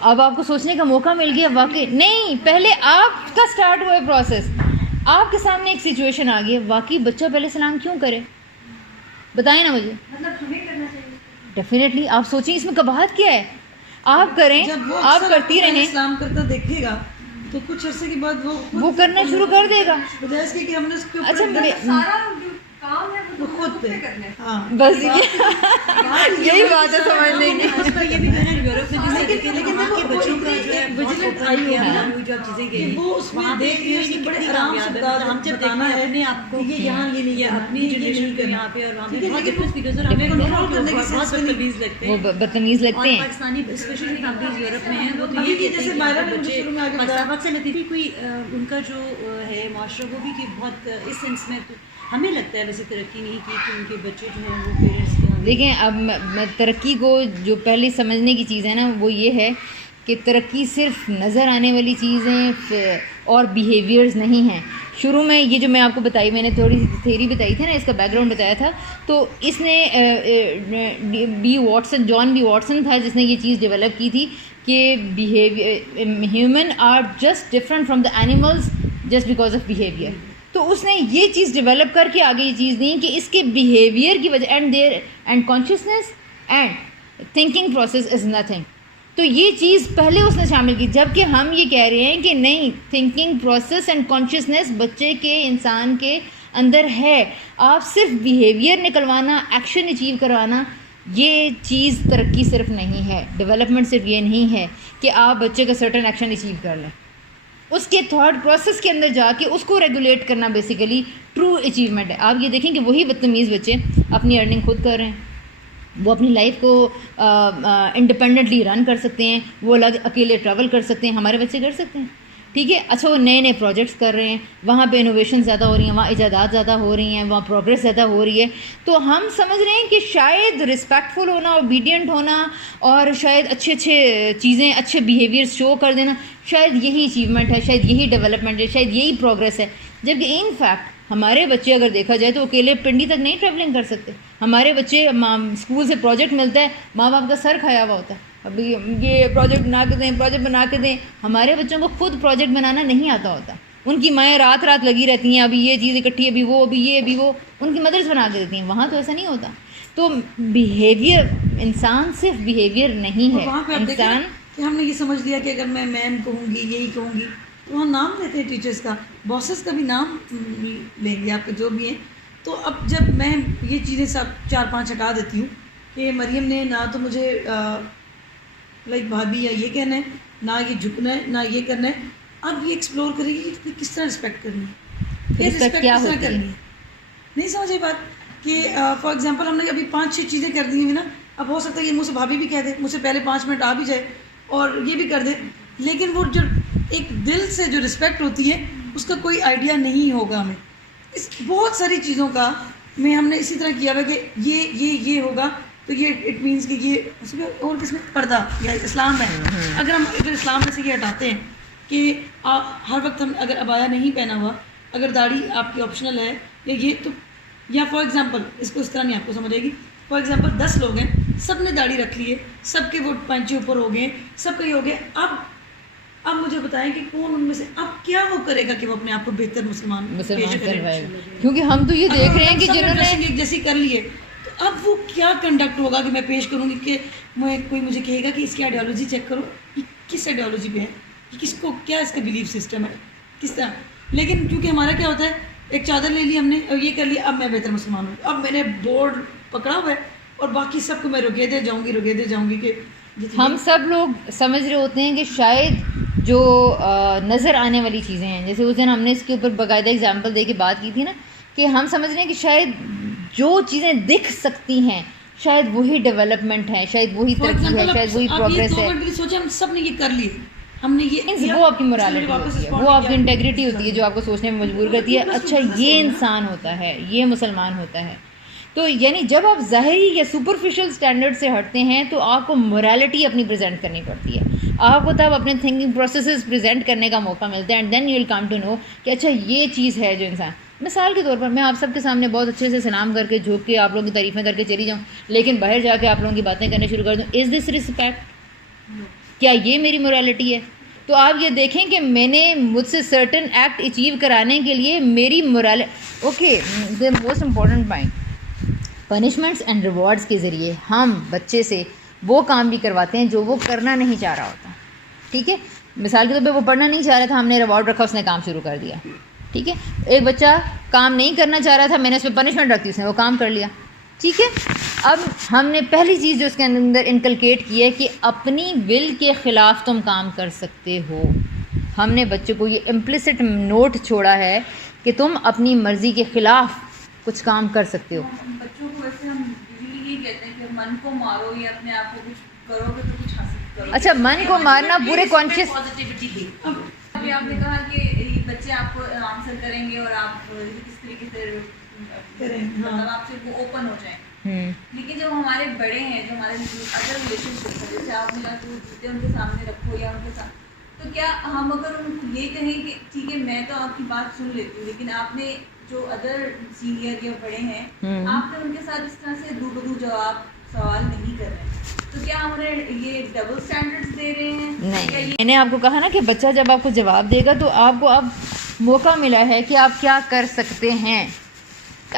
اب آپ کو سوچنے کا موقع مل گیا, واقعی نہیں, پہلے آپ کا سٹارٹ ہوا ہے پروسیس, آپ کے سامنے ایک سچویشن آ گئی ہے, واقعی بچہ پہلے سلام کیوں کرے, بتائیں نا مجھے. مطلب ہمیں کرنا چاہیے. ڈیفینیٹلی آپ سوچیں اس میں قباحت کیا ہے, آپ کریں, آپ کرتی رہیں, سلام کرتا دیکھے گا تو کچھ عرصے کے بعد وہ کرنا شروع کر دے گا. بجائے اس کے کہ ہم نے اس کے اچھا سارا جو کام ہے وہ خود پہ کرنا ہے. ہاں بس یہی بات ہے سمجھنے کی. آج کل یہ بھی ہے نا یورپ میں جیسے لیکن وہاں کے بچوں کا جو ہے وجیلنٹ آئی ہوئی ہے نا, جو چیزیں کہ گئی وہ اس میں وہاں دیکھ رہی ہے کہ بڑے آرام سے ہم جب دیکھنا ہے اپنے آپ کو کہ یہاں یہ نہیں یہ اپنی جنریشن کو یہاں پہ اور وہاں پہ بہت ڈفرینس بیکاز ہمیں بہت بدتمیز لگتے ہیں, بدتمیز لگتے ہیں. پاکستانی اسپیشلی فیملیز یورپ میں ہیں وہ تو یہ کہتے جیسے مائرہ نے مجھے شروع میں آگے بتایا, وقت سے لطیفی کوئی ان کا جو ہے معاشرہ وہ بھی کہ بہت اس سینس میں تو ہمیں لگتا ہے ویسے ترقی نہیں کی کہ ان کے بچے جو ہیں وہ پیرنٹس کے. دیکھیں اب میں ترقی کو جو پہلے سمجھنے کی چیز ہے نا وہ یہ ہے کہ ترقی صرف نظر آنے والی چیزیں اور بیہیویئرز نہیں ہیں. شروع میں یہ جو میں آپ کو بتائی, میں نے تھوڑی سی تھیری بتائی تھی نا, اس کا بیک گراؤنڈ بتایا تھا, تو اس نے جان بی واٹسن تھا جس نے یہ چیز ڈیولپ کی تھی کہ human are just different from the animals just because of behaviour. تو اس نے یہ چیز ڈیولپ کر کے آگے یہ چیز دی کہ اس کے بیہیویئر کی وجہ and consciousness and thinking process is nothing. تو یہ چیز پہلے اس نے شامل کی, جبکہ ہم یہ کہہ رہے ہیں کہ نہیں, تھنکنگ پروسیس اینڈ کانشیسنیس بچے کے, انسان کے اندر ہے. آپ صرف بیہیویئر نکلوانا, ایکشن اچیو کروانا, یہ چیز ترقی صرف نہیں ہے. ڈیولپمنٹ صرف یہ نہیں ہے کہ آپ بچے کا سرٹن ایکشن اچیو کر لیں, اس کے تھاٹ پروسیس کے اندر جا کے اس کو ریگولیٹ کرنا بیسیکلی ٹرو اچیومنٹ ہے. آپ یہ دیکھیں کہ وہی بدتمیز بچے اپنی ارننگ خود کر رہے ہیں, وہ اپنی لائف کو انڈیپینڈنٹلی رن کر سکتے ہیں, وہ الگ اکیلے ٹریول کر سکتے ہیں, ہمارے بچے کر سکتے ہیں. ٹھیک ہے, اچھا وہ نئے نئے پروجیکٹس کر رہے ہیں, وہاں پہ انوویشن زیادہ ہو رہی ہیں, وہاں ایجادات زیادہ ہو رہی ہیں, وہاں پروگریس زیادہ ہو رہی ہے. تو ہم سمجھ رہے ہیں کہ شاید رسپیکٹفل ہونا, اوبیڈینٹ ہونا, اور شاید اچھے چیزیں, اچھے بیہیویئر شو کر دینا, شاید یہی اچیومنٹ ہے, شاید یہی ڈیولپمنٹ ہے, شاید یہی پروگریس ہے. جبکہ ان فیکٹ ہمارے بچے اگر دیکھا جائے تو اکیلے پنڈی تک نہیں ٹریولنگ کر سکتے. ہمارے بچے اسکول سے پروجیکٹ ملتا ہے, ماں باپ کا سر کھایا ہوا ہوتا ہے, ابھی یہ پروجیکٹ بنا کے دیں, پروجیکٹ بنا کے دیں. ہمارے بچوں کو خود پروجیکٹ بنانا نہیں آتا ہوتا, ان کی مائیں رات رات لگی رہتی ہیں, ابھی یہ چیز اکٹھی, ابھی وہ, ابھی یہ, ابھی وہ, ان کی مدرس بنا کے دیتی ہیں. وہاں تو ایسا نہیں ہوتا. تو بیہیویئر, انسان صرف بیہیویئر نہیں ہے, انسان کہ ہم نے یہ سمجھ لیا کہ اگر میں میم کہوں گی, یہی کہوں گی, تو وہاں نام لیتے ہیں ٹیچرس کا, باسز کا بھی نام لیں گے آپ کے جو بھی ہیں. تو اب جب میں یہ چیزیں سب 4-5 ہٹا دیتی ہوں کہ مریم نے نہ تو مجھے لائک بھابھی یا یہ کہنا ہے, نہ یہ جھکنا ہے, نہ یہ کرنا ہے, اب یہ ایکسپلور کرے گی کہ کس طرح رسپیکٹ کرنی ہے, پھر رسپیکٹ کس طرح کرنی ہے. نہیں سمجھے بات کہ فار ایگزامپل ہم نے ابھی 5-6 چیزیں کر دی ہیں نا, اب ہو سکتا ہے کہ مجھ سے بھابھی بھی کہہ دے, مجھ سے پہلے 5 منٹ آ بھی جائے اور یہ بھی کر دے, لیکن وہ جو ایک دل سے جو رسپیکٹ ہوتی ہے اس کا کوئی آئیڈیا نہیں ہوگا ہمیں. اس بہت ساری چیزوں کا میں ہم نے اسی طرح کیا ہوا کہ یہ ہوگا تو یہ اٹ مینس کہ یہ اس میں اور کس میں پردہ یا اسلام ہے. اگر ہم اسلام میں سے یہ ہٹاتے ہیں کہ ہر وقت ہم اگر عبایا نہیں پہنا ہوا, اگر داڑھی آپ کی آپشنل ہے یا یہ تو, یا فار ایگزامپل اس کو اس طرح نہیں آپ کو سمجھ آئے گی, فار ایگزامپل 10 لوگ ہیں, سب نے داڑھی رکھ لی ہے, سب کے وہ پنچے اوپر ہو گئے, سب کا یہ ہو گیا. اب مجھے بتائیں کہ کون ان میں سے اب کیا وہ کرے گا کہ وہ اپنے آپ کو بہتر مسلمان پیش کرے, کیونکہ ہم تو یہ دیکھ رہے ہیں کہ جنہوں نے ایک جیسی کر لیے, تو اب وہ کیا کنڈکٹ ہوگا کہ میں پیش کروں گی کہ کوئی مجھے کہے گا کہ اس کی آئیڈیالوجی چیک کرو, یہ کس آئیڈیالوجی پہ ہے, کس کو کیا اس کا بلیف سسٹم ہے, کس طرح. لیکن کیونکہ ہمارا کیا ہوتا ہے, ایک چادر لے لی ہم نے اور یہ کر لیا, اب میں بہتر مسلمان ہوں, اب میں نے بورڈ پکڑا ہوا ہے اور باقی سب کو میں رگیدے جاؤں گی کہ ہم سب لوگ سمجھ رہے ہوتے ہیں کہ شاید جو نظر آنے والی چیزیں ہیں, جیسے اس دن ہم نے اس کے اوپر باقاعدہ اگزامپل دے کے بات کی تھی نا, کہ ہم سمجھ رہے ہیں کہ شاید جو چیزیں دکھ سکتی ہیں شاید وہی ڈیولپمنٹ ہے, شاید وہی ترقی ہے, شاید وہی پروگریس ہے. سوچے ہم سب نے یہ کر لی, ہم نے یہ, وہ آپ کی morality ہوتی ہے, وہ آپ کی انٹیگریٹی ہوتی ہے جو آپ کو سوچنے میں مجبور کرتی ہے اچھا یہ انسان ہوتا ہے, یہ مسلمان ہوتا ہے. تو یعنی جب آپ ظاہری یا سپرفیشل اسٹینڈرڈ سے ہٹتے ہیں تو آپ کو morality اپنی پریزنٹ کرنی پڑتی ہے, آپ کو تب اپنے تھنکنگ پروسیسز پریزنٹ کرنے کا موقع ملتا ہے, and then you will come to know کہ اچھا یہ چیز ہے جو انسان. مثال کے طور پر میں آپ سب کے سامنے بہت اچھے سے سلام کر کے جھک کے آپ لوگوں کی تعریفیں کر کے چلی جاؤں, لیکن باہر جا کے آپ لوگوں کی باتیں کرنے شروع کر دوں, از دس رسپیکٹ؟ کیا یہ میری morality ہے؟ تو آپ یہ دیکھیں کہ میں نے مجھ سے سرٹن ایکٹ اچیو کرانے کے لیے میری morality. Okay, the most important point, punishments and rewards کے ذریعے ہم بچے سے وہ کام بھی کرواتے ہیں جو وہ کرنا نہیں چاہ رہا ہوتا. ٹھیک ہے, مثال کے طور پہ وہ پڑھنا نہیں چاہ رہا تھا, ہم نے ریوارڈ رکھا, اس نے کام شروع کر دیا. ٹھیک ہے, ایک بچہ کام نہیں کرنا چاہ رہا تھا, میں نے اس پہ پنشمنٹ رکھ دی, اس نے وہ کام کر لیا. ٹھیک ہے, اب ہم نے پہلی چیز جو اس کے اندر انکلکیٹ کی ہے کہ اپنی ول کے خلاف تم کام کر سکتے ہو. ہم نے بچے کو یہ امپلیسٹ نوٹ چھوڑا ہے کہ تم اپنی مرضی کے خلاف کچھ کام کر سکتے ہو. بچوں کو ویسے ہم یوزلی یہ کہتے ہیں کہ من کو مارو یا اپنے آپ کو کچھ کرو گے تو کچھ حاصل کرو. اچھا, من کو مارنا پورے کانشیس. پازیٹیوٹی دی. ابھی آپ نے کہا کہ بچے آپ کو آنسر کریں گے اور آپ کس طریقے سے مطلب آپ سے وہ اوپن ہو جائیں. لیکن جب ہمارے بڑے ہیں, جو ہمارے ادر ریلیشن شپ ہے, جیسے آپ نے جو جوتے ان کے سامنے رکھو یا ان کے ساتھ, تو کیا ہم اگر ان کو یہ کہیں کہ ٹھیک ہے میں تو آپ کی بات سن لیتی ہوں, لیکن آپ نے جو ادر سینئر یا بڑے ہیں آپ نے ان کے ساتھ اس طرح سے روبرو جواب سوال نہیں کر رہے, تو کیا ہم انہیں یہ ڈبل اسٹینڈرڈس دے رہے ہیں؟ نہیں, میں نے آپ کو کہا نا کہ بچہ جب آپ کو جواب دے گا تو آپ کو اب موقع ملا ہے کہ آپ کیا کر سکتے ہیں.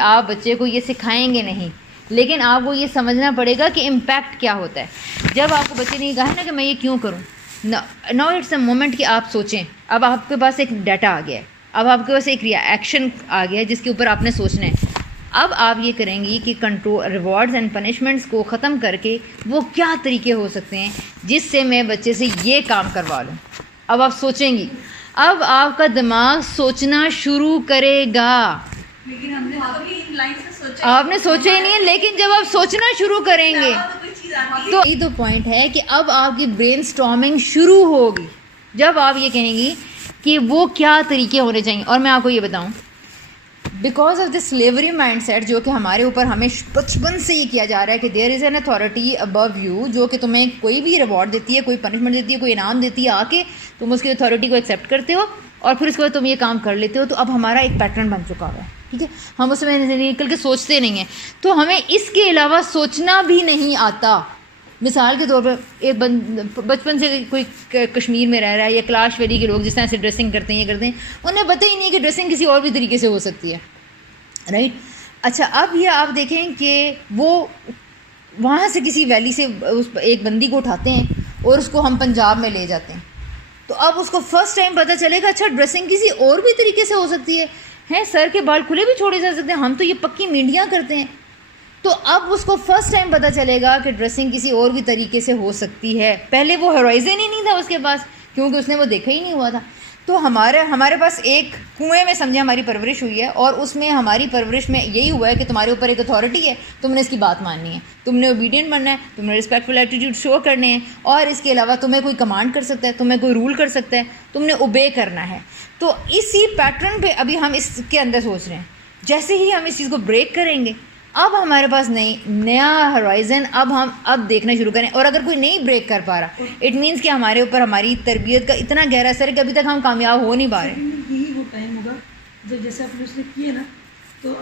آپ بچے کو یہ سکھائیں گے نہیں, لیکن آپ کو یہ سمجھنا پڑے گا کہ امپیکٹ کیا ہوتا ہے. جب آپ کو بچے نے کہا ہے نا کہ میں یہ کیوں کروں, ناؤ اٹس اے مومنٹ کہ آپ سوچیں. اب آپ کے پاس ایک ڈیٹا آ گیا ہے, اب آپ کے پاس ایک ایکشن آ گیا ہے جس کے اوپر آپ نے سوچنا ہے. اب آپ یہ کریں گی کہ کنٹرول ریوارڈز اینڈ پنشمنٹس کو ختم کر کے وہ کیا طریقے ہو سکتے ہیں جس سے میں بچے سے یہ کام کروا لوں. اب آپ سوچیں گی, اب آپ کا دماغ سوچنا شروع کرے گا. لیکن ہم نے کبھی ان لائن سے سوچا, آپ نے سوچا ہی نہیں ہے, لیکن جب آپ سوچنا شروع کریں گے تو یہی تو پوائنٹ ہے کہ اب آپ کی برین اسٹارمنگ شروع ہوگی جب آپ یہ کہیں گی کہ وہ کیا طریقے ہونے چاہیے. اور میں آپ کو یہ بتاؤں, because of this slavery mind set جو کہ ہمارے اوپر ہمیں بچپن سے یہ کیا جا رہا ہے کہ there is an authority above you, جو کہ تمہیں کوئی بھی ریوارڈ دیتی ہے, کوئی پنشمنٹ دیتی ہے, کوئی انعام دیتی ہے, آ کے تم اس کی اتھارٹی کو ایکسیپٹ کرتے ہو اور پھر اس کے بعد تم یہ کام کر لیتے ہو. تو اب ہمارا ایک پیٹرن بن چکا ہوا ہے. ٹھیک ہے, ہم اس میں نکل کے سوچتے نہیں ہیں, تو ہمیں اس کے علاوہ سوچنا بھی نہیں آتا. مثال کے طور پر ایک بچپن سے کوئی کشمیر میں رہ رہا ہے یا کلاش ویلی کے لوگ جس طرح سے ڈریسنگ کرتے ہیں, یہ کرتے ہیں, انہیں پتہ ہی نہیں کہ ڈریسنگ کسی اور بھی طریقے سے ہو سکتی ہے. رائٹ. اچھا, اب یہ آپ دیکھیں کہ وہ وہاں سے کسی ویلی سے اس ایک بندی کو اٹھاتے ہیں اور اس کو ہم پنجاب میں لے جاتے ہیں, تو اب اس کو فرسٹ ٹائم پتہ چلے گا اچھا ڈریسنگ کسی اور بھی طریقے سے ہو سکتی ہے, سر کے بال کھلے بھی چھوڑے جا سکتے ہیں, ہم تو یہ پکی مینڈیاں کرتے ہیں. تو اب اس کو فرسٹ ٹائم پتہ چلے گا کہ ڈریسنگ کسی اور بھی طریقے سے ہو سکتی ہے. پہلے وہ ہورائزن ہی نہیں تھا اس کے پاس, کیونکہ اس نے وہ دیکھا ہی نہیں ہوا تھا. تو ہمارے پاس ایک کنویں میں سمجھے ہماری پرورش ہوئی ہے, اور اس میں ہماری پرورش میں یہی ہوا ہے کہ تمہارے اوپر ایک اتھارٹی ہے, تم نے اس کی بات ماننی ہے, تم نے اوبیڈینٹ بننا ہے, تم نے رسپیکٹفل ایٹیٹیوڈ شو کرنے ہیں, اور اس کے علاوہ تمہیں کوئی کمانڈ کر سکتا ہے, تمہیں کوئی رول کر سکتا ہے, تم نے اوبے کرنا ہے. تو اسی پیٹرن پہ ابھی ہم اس کے اندر سوچ رہے ہیں. جیسے ہی ہم اس چیز کو بریک کریں گے اب ہمارے پاس نیا ہرائزن اب دیکھنا شروع کریں. اور اگر کوئی نہیں بریک کر پا رہا اٹ مینس کہ ہمارے اوپر ہماری تربیت کا اتنا گہرا اثر ہے کہ ابھی تک ہم کامیاب ہو نہیں پا رہے. یہی وہ ٹائم ہوگا جب جیسے آپ نے اس نے کیے نا, تو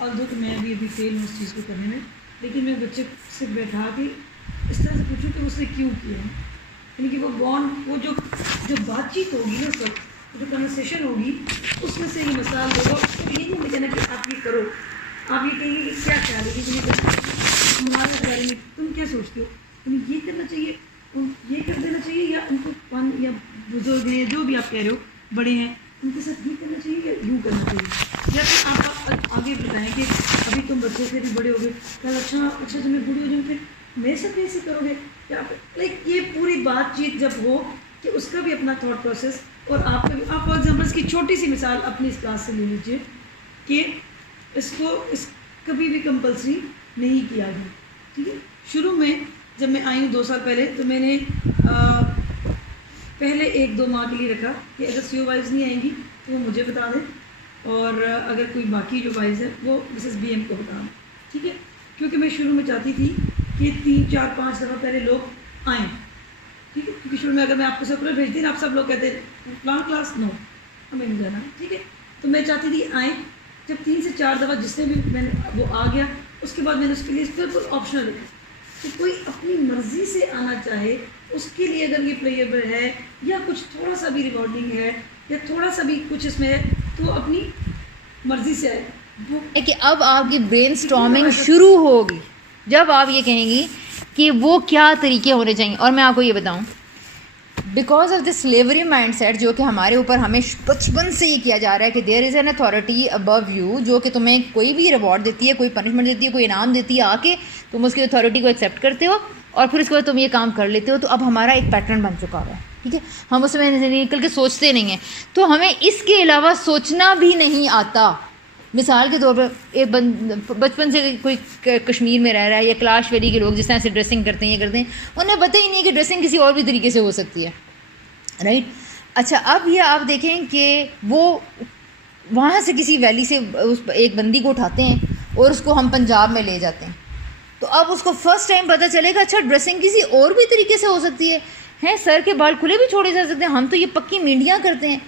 آلدو کہ میں ابھی فیل ہوں اس چیز کو کرنے میں, لیکن میں بچے سے بیٹھا کے اس طرح سے پوچھوں کہ اس نے کیوں کیا ہے. یعنی کہ وہ بانڈ, وہ جو بات چیت ہوگی نا, اس وقت جو کنورسیشن ہوگی, اس میں سے یہ مثال ہوگا. تو یہ نہیں کہنا کہ آپ یہ کرو, آپ یہ کہیں گے کہ کیا خیال ہے کہ تمہیں ہمارے بارے میں تم کیا سوچتے ہو, تمہیں یہ کرنا چاہیے, یہ کر دینا چاہیے, یا ان کو فن یا بزرگ ہیں جو بھی آپ کہہ رہے ہو بڑے ہیں ان کے ساتھ یہ کرنا چاہیے یا یوں کرنا چاہیے. یا پھر آپ آگے بتائیں کہ ابھی تم بچے سے بھی بڑے ہو گئے, کل اچھا تمہیں بوڑھی ہو جائیں پھر میرے ساتھ کیسے کرو گے, یا لائک یہ پوری بات چیت جب ہو کہ اس کا بھی اپنا تھاٹ پروسیس اور آپ کا بھی. آپ فار ایگزامپل اس کی چھوٹی سی مثال اپنی اس کلاس سے لے لیجیے کہ اس کبھی بھی کمپلسری نہیں کیا گیا. ٹھیک ہے, شروع میں جب میں آئی ہوں 2 سال پہلے, تو میں نے پہلے 1-2 ماہ کے لیے رکھا کہ اگر CO وائز نہیں آئیں گی تو وہ مجھے بتا دیں, اور اگر کوئی باقی جو وائز ہے وہ مسز BM کو بتا دیں. ٹھیک ہے, کیونکہ میں شروع میں چاہتی تھی کہ 3-4-5 دفعہ پہلے لوگ آئیں. ٹھیک ہے, کیونکہ شروع میں اگر میں آپ کو سرکولر بھیجتی نا, آپ سب لوگ کہتے ہیں پلان کلاس نو ہمیں نہیں جانا. ٹھیک ہے, تو میں چاہتی تھی آئیں. جب 3 سے 4 دفعہ جس نے بھی میں نے وہ آ گیا, اس کے بعد میں نے اس کے لیے بالکل آپشنل رکھا کہ کوئی اپنی مرضی سے آنا چاہے اس کے لیے اگر یہ پلیبل ہے یا کچھ تھوڑا سا بھی ریکارڈنگ ہے یا تھوڑا سا بھی کچھ اس میں ہے تو وہ اپنی مرضی سے آئے. وہ کہ اب آپ کی برین اسٹارمنگ شروع ہوگی جب آپ یہ کہیں گی کہ وہ کیا طریقے ہونے چاہیے. اور میں آپ کو یہ بتاؤں, because of this slavery mind set جو کہ ہمارے اوپر ہمیں بچپن سے یہ کیا جا رہا ہے کہ there is an authority above you, جو کہ تمہیں کوئی بھی ریوارڈ دیتی ہے, کوئی پنشمنٹ دیتی ہے, کوئی انعام دیتی ہے, آ کے تم اس کی اتھارٹی کو ایکسیپٹ کرتے ہو اور پھر اس کے بعد تم یہ کام کر لیتے ہو. تو اب ہمارا ایک پیٹرن بن چکا ہوا ہے. ٹھیک ہے, ہم اس میں نکل کے سوچتے نہیں ہیں, تو ہمیں اس کے علاوہ سوچنا بھی نہیں آتا. مثال کے طور پر ایک بچپن سے کوئی کشمیر میں رہ رہا ہے یا کلاش ویلی کے لوگ جس طرح سے ڈریسنگ کرتے ہیں, یہ کرتے ہیں, انہیں پتہ ہی نہیں کہ ڈریسنگ کسی اور بھی طریقے سے ہو سکتی ہے. رائٹ, اچھا اب یہ آپ دیکھیں کہ وہ وہاں سے کسی ویلی سے ایک بندی کو اٹھاتے ہیں اور اس کو ہم پنجاب میں لے جاتے ہیں, تو اب اس کو فرسٹ ٹائم پتہ چلے گا اچھا ڈریسنگ کسی اور بھی طریقے سے ہو سکتی ہے, سر کے بال کھلے بھی چھوڑے جا سکتے ہیں, ہم تو یہ پکی مینڈیاں کرتے ہیں.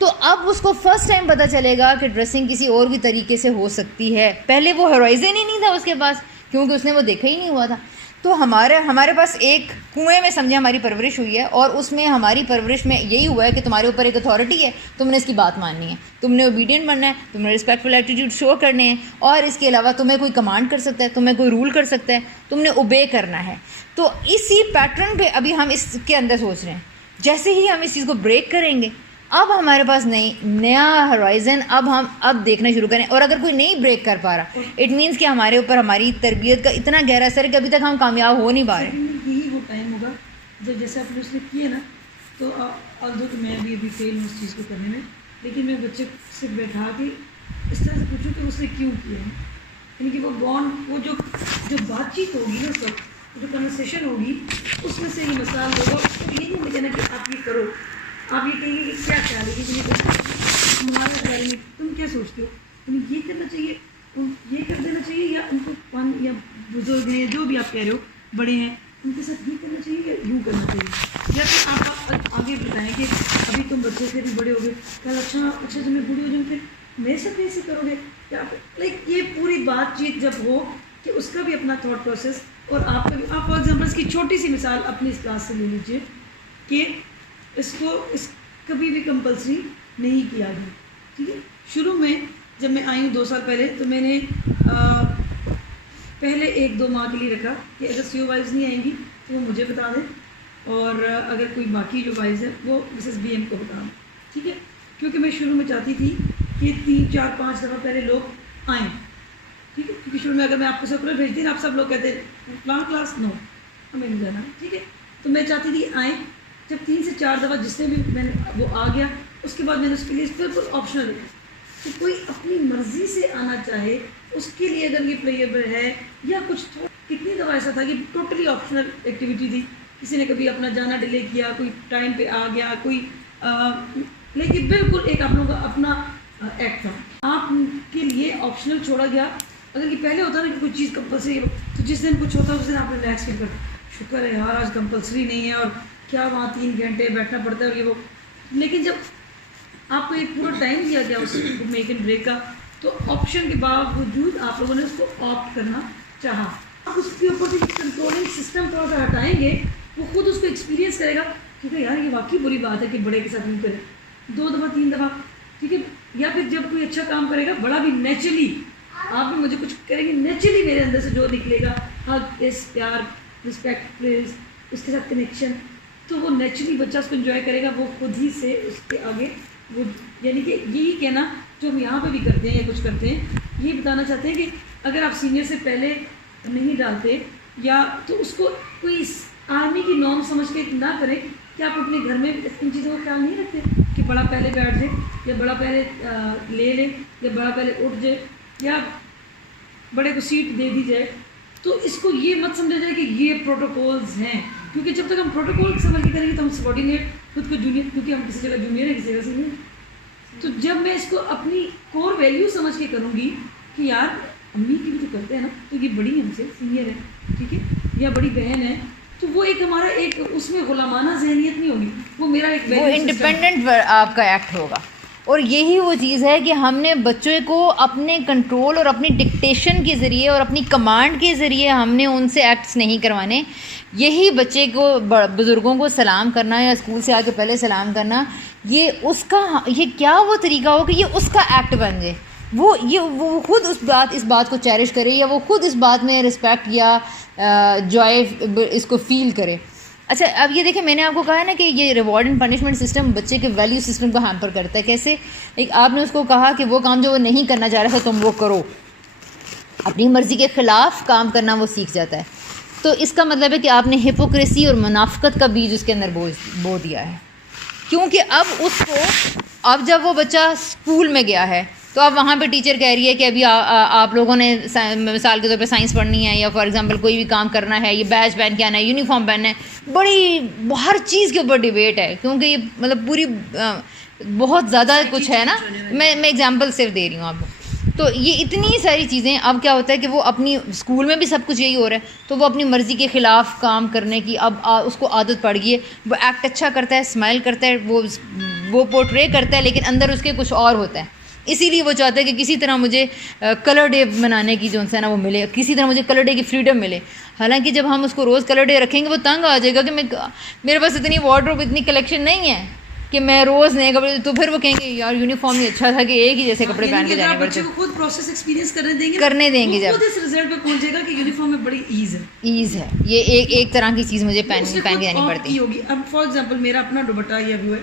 تو اب اس کو فرسٹ ٹائم پتہ چلے گا کہ ڈریسنگ کسی اور بھی طریقے سے ہو سکتی ہے. پہلے وہ ہرائزن ہی نہیں تھا اس کے پاس, کیونکہ اس نے وہ دیکھا ہی نہیں ہوا تھا. تو ہمارے پاس ایک کنویں میں سمجھے ہماری پرورش ہوئی ہے, اور اس میں ہماری پرورش میں یہی ہوا ہے کہ تمہارے اوپر ایک اتھارٹی ہے, تم نے اس کی بات ماننی ہے, تم نے اوبیڈینٹ بننا ہے, تم نے رسپیکٹفل ایٹیٹیوڈ شو کرنے ہیں, اور اس کے علاوہ تمہیں کوئی کمانڈ کر سکتا ہے, تمہیں کوئی رول کر سکتا ہے, تم نے اوبے کرنا ہے. تو اسی پیٹرن پہ ابھی ہم اس کے اندر سوچ رہے ہیں. جیسے ہی ہم اس چیز کو بریک کریں گے, اب ہمارے پاس نیا ہرائزن اب دیکھنا شروع کریں. اور اگر کوئی نہیں بریک کر پا رہا اٹ مینس کہ ہمارے اوپر ہماری تربیت کا اتنا گہرا اثر ہے کہ ابھی تک ہم کامیاب ہو نہیں پا رہے. یہی وہ ٹائم ہوگا جب جیسے آپ نے اس نے کیے نا, تو آلدو کہ میں ابھی فیل ہوں اس چیز کو کرنے میں, لیکن میں بچے سے بیٹھا کے اس طرح سے پوچھوں کہ اس نے کیوں کیا ہے. یعنی کہ وہ بانڈ, وہ جو بات چیت ہوگی نا, اس وقت جو کنورسیشن ہوگی, اس میں سے یہ مثال ہوگا. تو یہ نہیں کہنا کہ آپ یہ کرو, آپ یہ کہیں گے کہ کیا خیال ہے کہ تمہیں ہمارے بارے میں تم کیا سوچتے ہو, تمہیں یہ کرنا چاہیے, یہ کر دینا چاہیے, یا ان کو فن یا بزرگ ہیں جو بھی آپ کہہ رہے ہو بڑے ہیں ان کے ساتھ یہ کرنا چاہیے یا یوں کرنا چاہیے. یا پھر آپ آگے بتائیں کہ ابھی تم بچے سے بھی بڑے ہو گئے, کل اچھا تمہیں بوڑھی ہو جائیں پھر میرے ساتھ کیسے کرو گے. یا لائک یہ پوری بات چیت جب ہو کہ اس کا بھی اپنا تھاٹ پروسیس اور آپ کا بھی. آپ فار ایگزامپل اس کی چھوٹی سی مثال اپنی اس کلاس سے لے لیجیے کہ اس کبھی بھی کمپلسری نہیں کیا گیا. ٹھیک ہے, شروع میں جب میں آئی ہوں 2 سال پہلے, تو میں نے پہلے 1-2 ماہ کے لیے رکھا کہ اگر CO وائز نہیں آئیں گی تو وہ مجھے بتا دیں, اور اگر کوئی باقی جو وائز ہے وہ مسز BM کو بتا دیں. ٹھیک ہے, کیونکہ میں شروع میں چاہتی تھی کہ 3-4-5 دفعہ پہلے لوگ آئیں. ٹھیک ہے, کیونکہ شروع میں اگر میں آپ کو سرکولر بھیجتی نا, آپ سب لوگ کہتے ہیں پلان کلاس نو ہمیں نہیں جانا. ٹھیک ہے, تو میں چاہتی تھی آئیں. جب 3 سے 4 دفعہ جس نے بھی میں نے وہ آ گیا, اس کے بعد میں نے اس کے لیے بالکل آپشنل رکھا کہ کوئی اپنی مرضی سے آنا چاہے اس کے لیے اگر یہ پلیبل ہے یا کچھ. کتنی دفعہ ایسا تھا کہ ٹوٹلی آپشنل ایکٹیویٹی تھی, کسی نے کبھی اپنا جانا ڈیلے کیا, کوئی ٹائم پہ آ گیا, کوئی لیکن بالکل ایک آپ لوگوں کا اپنا ایکٹ تھا. آپ کے لیے آپشنل چھوڑا گیا اگر یہ پہلے ہوتا نا کہ کوئی چیز کمپلسری ہو تو جس دن کچھ ہوتا ہے اس دن آپ ریلیکس فیل کرتے شکر ہے یار آج کمپلسری نہیں ہے اور کیا وہاں 3 گھنٹے بیٹھنا پڑتا ہے اور یہ وہ. لیکن جب آپ کو ایک پورا ٹائم دیا گیا اس میک اینڈ بریک کا تو آپشن کے باوجود آپ لوگوں نے اس کو آپٹ کرنا چاہا. آپ اس کے اوپر سے کنٹرولنگ سسٹم تھوڑا سا ہٹائیں گے وہ خود اس کو ایکسپیرینس کرے گا کیونکہ یار یہ واقعی بری بات ہے کہ بڑے کے ساتھ نہیں کرے 2 دفعہ 3 دفعہ ٹھیک ہے. یا پھر جب کوئی اچھا کام کرے گا بڑا بھی نیچرلی آپ بھی مجھے کچھ کریں گے نیچرلی میرے اندر سے جو نکلے گا حق اس پیار رسپیکٹ پریز اس کے ساتھ کنیکشن تو وہ نیچرلی بچہ اس کو انجوائے کرے گا. وہ خود ہی سے اس کے آگے وہ یعنی کہ یہی کہنا جو ہم یہاں پہ بھی کرتے ہیں یا کچھ کرتے ہیں یہ بتانا چاہتے ہیں کہ اگر آپ سینئر سے پہلے نہیں ڈالتے یا تو اس کو کوئی آرمی کی نارم سمجھ کے نہ کریں کہ آپ اپنے گھر میں ان چیزوں کا خیال نہیں رکھتے کہ بڑا پہلے بیٹھ جائے یا بڑا پہلے لے لے یا بڑا پہلے اٹھ جائے یا بڑے کو سیٹ دے دی جائے. تو اس کو یہ مت سمجھا جائے کہ یہ پروٹوکولز ہیں کیونکہ جب تک ہم پروٹوکول سمجھ کے کریں گے تو ہم سبارڈینیٹ خود کو جونیئر کیونکہ ہم کسی جگہ جونیئر ہیں کسی جگہ سینئر. تو جب میں اس کو اپنی کور ویلیو سمجھ کے کروں گی کہ یار امی کی بھی تو کرتے ہیں نا تو یہ بڑی ہم سے سینئر ہے ٹھیک ہے یا بڑی بہن ہے تو وہ ایک ہمارا ایک اس میں غلامانہ ذہنیت نہیں ہوگی وہ میرا ایک وہ انڈیپینڈنٹ آپ کا ایکٹ ہوگا. اور یہی وہ چیز ہے کہ ہم نے بچوں کو اپنے کنٹرول اور اپنی ڈکٹیشن کے ذریعے اور اپنی کمانڈ کے ذریعے ہم نے ان سے ایکٹس نہیں کروانے. یہی بچے کو بزرگوں کو سلام کرنا یا اسکول سے آ کے پہلے سلام کرنا یہ اس کا یہ کیا وہ طریقہ ہو کہ یہ اس کا ایکٹ بن جائے وہ خود اس بات کو چیریش کرے یا وہ خود اس بات میں رسپیکٹ یا جوائے اس کو فیل کرے. اچھا اب یہ دیکھیں میں نے آپ کو کہا ہے نا کہ یہ ریوارڈ اینڈ پنشمنٹ سسٹم بچے کے ویلیو سسٹم کو ہیمپر کرتا ہے. کیسے آپ نے اس کو کہا کہ وہ کام جو وہ نہیں کرنا چاہ رہا تھا تم وہ کرو اپنی مرضی کے خلاف کام کرنا وہ سیکھ جاتا ہے. تو اس کا مطلب ہے کہ آپ نے ہپوکریسی اور منافقت کا بیج اس کے اندر بو دیا ہے کیونکہ اب جب وہ بچہ اسکول میں گیا ہے تو اب وہاں پہ ٹیچر کہہ رہی ہے کہ ابھی آپ لوگوں نے مثال کے طور پہ سائنس پڑھنی ہے یا فار ایگزامپل کوئی بھی کام کرنا ہے یہ بیج پہن کے آنا ہے یونیفارم پہننا ہے بڑی ہر چیز کے اوپر ڈیبیٹ ہے کیونکہ یہ مطلب پوری بہت زیادہ کچھ ہے نا. میں ایگزامپل صرف دے رہی ہوں آپ کو. تو یہ اتنی ساری چیزیں اب کیا ہوتا ہے کہ وہ اپنی اسکول میں بھی سب کچھ یہی ہو رہا ہے تو وہ اپنی مرضی کے خلاف کام کرنے کی اب اس کو عادت پڑ گئی ہے. وہ ایکٹ اچھا کرتا ہے اسمائل کرتا ہے وہ پورٹرے کرتا ہے لیکن اندر اس کے کچھ اور ہوتا ہے. اسی لیے وہ چاہتا ہے کہ کسی طرح مجھے کلر ڈے منانے کی جو ہے نا وہ ملے کسی طرح مجھے کلر ڈے کی فریڈم ملے. حالانکہ جب ہم اس کو روز کلر ڈے رکھیں گے وہ تنگ آ جائے گا کہ میرے پاس اتنی وارڈروب اتنی کلیکشن نہیں ہے کہ میں روز نئے کپڑے تو پھر وہ کہیں گے یار یونیفارم ہی اچھا تھا کہ ایک ہی جیسے کپڑے پہن کے جانے پڑتے ہیں. خود پروسیس ایکسپیرینس کرنے دیں گے جب اس رزلٹ پہ پہنچے گا کہ یونیفارم میں بڑی ایز ہے یہ ایک طرح کی چیز مجھے پہن کے جانی پڑتی ہوگی. اب فار ایگزامپل میرا اپنا دوپٹہ یا وہ ہے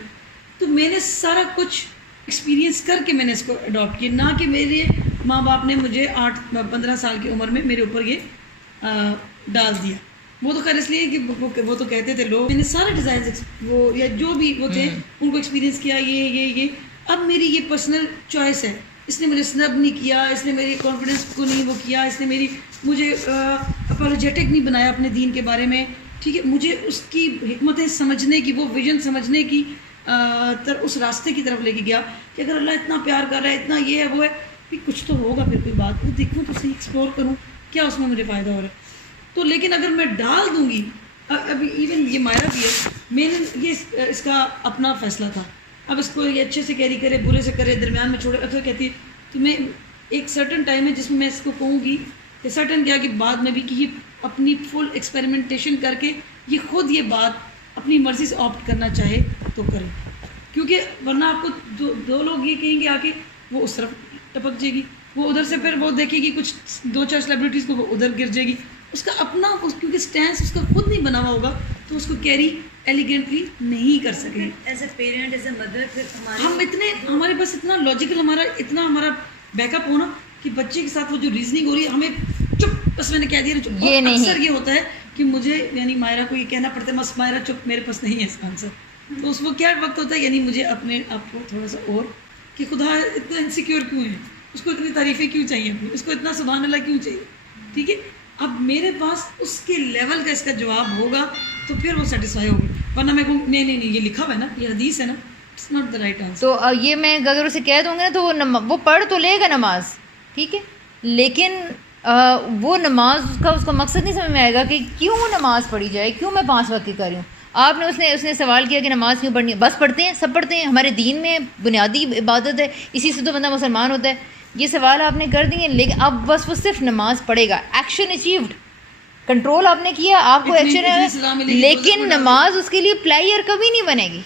تو میں نے سارا کچھ ایکسپیرینس کر کے میں نے اس کو اڈاپٹ کیا نہ کہ میرے ماں باپ نے مجھے 8-15 سال کی عمر میں میرے اوپر یہ ڈال دیا. وہ تو خیر اس لیے کہ وہ تو کہتے تھے لوگ میں نے سارے ڈیزائنس وہ یا جو بھی وہ تھے ان کو ایکسپیرینس کیا یہ اب میری یہ پرسنل چوائس ہے. اس نے مجھے سنب نہیں کیا اس نے میری کانفیڈنس کو نہیں وہ کیا اس نے مجھے اپالوجیٹک نہیں بنایا اپنے دین کے بارے میں ٹھیک ہے. مجھے اس کی حکمتیں سمجھنے کی وہ ویژن سمجھنے کی اس راستے کی طرف لے کے گیا کہ اگر اللہ اتنا پیار کر رہا ہے اتنا یہ ہے وہ ہے کہ کچھ تو ہوگا پھر کوئی بات وہ دیکھوں تو صحیح ایکسپلور کروں کیا اس میں مجھے فائدہ ہو رہا ہے. تو لیکن اگر میں ڈال دوں گی ابھی ایون یہ مائرہ بھی ہے میں نے یہ اس کا اپنا فیصلہ تھا. اب اس کو یہ اچھے سے کیری کرے برے سے کرے درمیان میں چھوڑے اکثر کہتی ہے تو میں ایک سرٹن ٹائم ہے جس میں اس کو کہوں گی کہ سرٹن کیا کہ بعد میں بھی کہ یہ اپنی فل ایکسپیریمنٹیشن کر کے یہ خود یہ بات اپنی مرضی سے آپٹ کرنا چاہے تو کرے کیونکہ ورنہ آپ کو دو لوگ یہ کہیں گے آ کے وہ اس طرف ٹپک جائے گی وہ ادھر سے پھر وہ دیکھے گی کچھ 2-4 سیلیبریٹیز کو وہ ادھر گر جائے گی. اس کا اپنا کیونکہ اسٹینس اس کا خود نہیں بنا ہوا ہوگا تو اس کو کیری ایلیگنٹلی نہیں کر سکے. As a parent as a mother پھر ہم ہمارے پاس اتنا لاجیکل ہمارا بیک اپ ہونا کہ بچے کے ساتھ وہ جو ریزننگ ہو رہی ہے ہمیں چپ بس میں نے کہہ دیا نا چپ. اور اکثر یہ ہوتا ہے کہ مجھے یعنی مائرہ کو یہ کہنا پڑتا ہے بس مائرہ چپ میرے پاس نہیں ہے اس کا آنسر. تو اس وہ کیا وقت ہوتا ہے یعنی مجھے اپنے آپ کو تھوڑا سا اور کہ خدا اتنا انسیکیور کیوں ہے اس کو اتنی تعریفیں کیوں چاہیے اپنی اس کو اتنا سبحان اللہ کیوں چاہیے ٹھیک ہے. اب میرے پاس اس کے لیول کا اس کا جواب ہوگا تو پھر وہ سیٹسفائی ہوگی ورنہ میں کہوں نہیں یہ لکھا ہوا ہے نا یہ حدیث ہے نا it's not the right answer. تو یہ میں اگر اسے کہہ دوں گا نا تو وہ پڑھ تو لے گا نماز ٹھیک ہے لیکن وہ نماز کا اس کو مقصد نہیں سمجھ میں آئے گا کہ کیوں نماز پڑھی جائے, کیوں میں 5 وقت کی کر رہی ہوں. آپ نے اس نے سوال کیا کہ نماز کیوں پڑھنی ہے. بس پڑھتے ہیں, سب پڑھتے ہیں, ہمارے دین میں بنیادی عبادت ہے, اسی سے تو بندہ مسلمان ہوتا ہے. یہ سوال آپ نے کر دیے, لیکن اب بس وہ صرف نماز پڑھے گا. ایکشن اچیوڈ, کنٹرول آپ نے کیا, آپ کو ایکشن ہے, لیکن نماز اس کے لیے پلیئر کبھی نہیں بنے گی.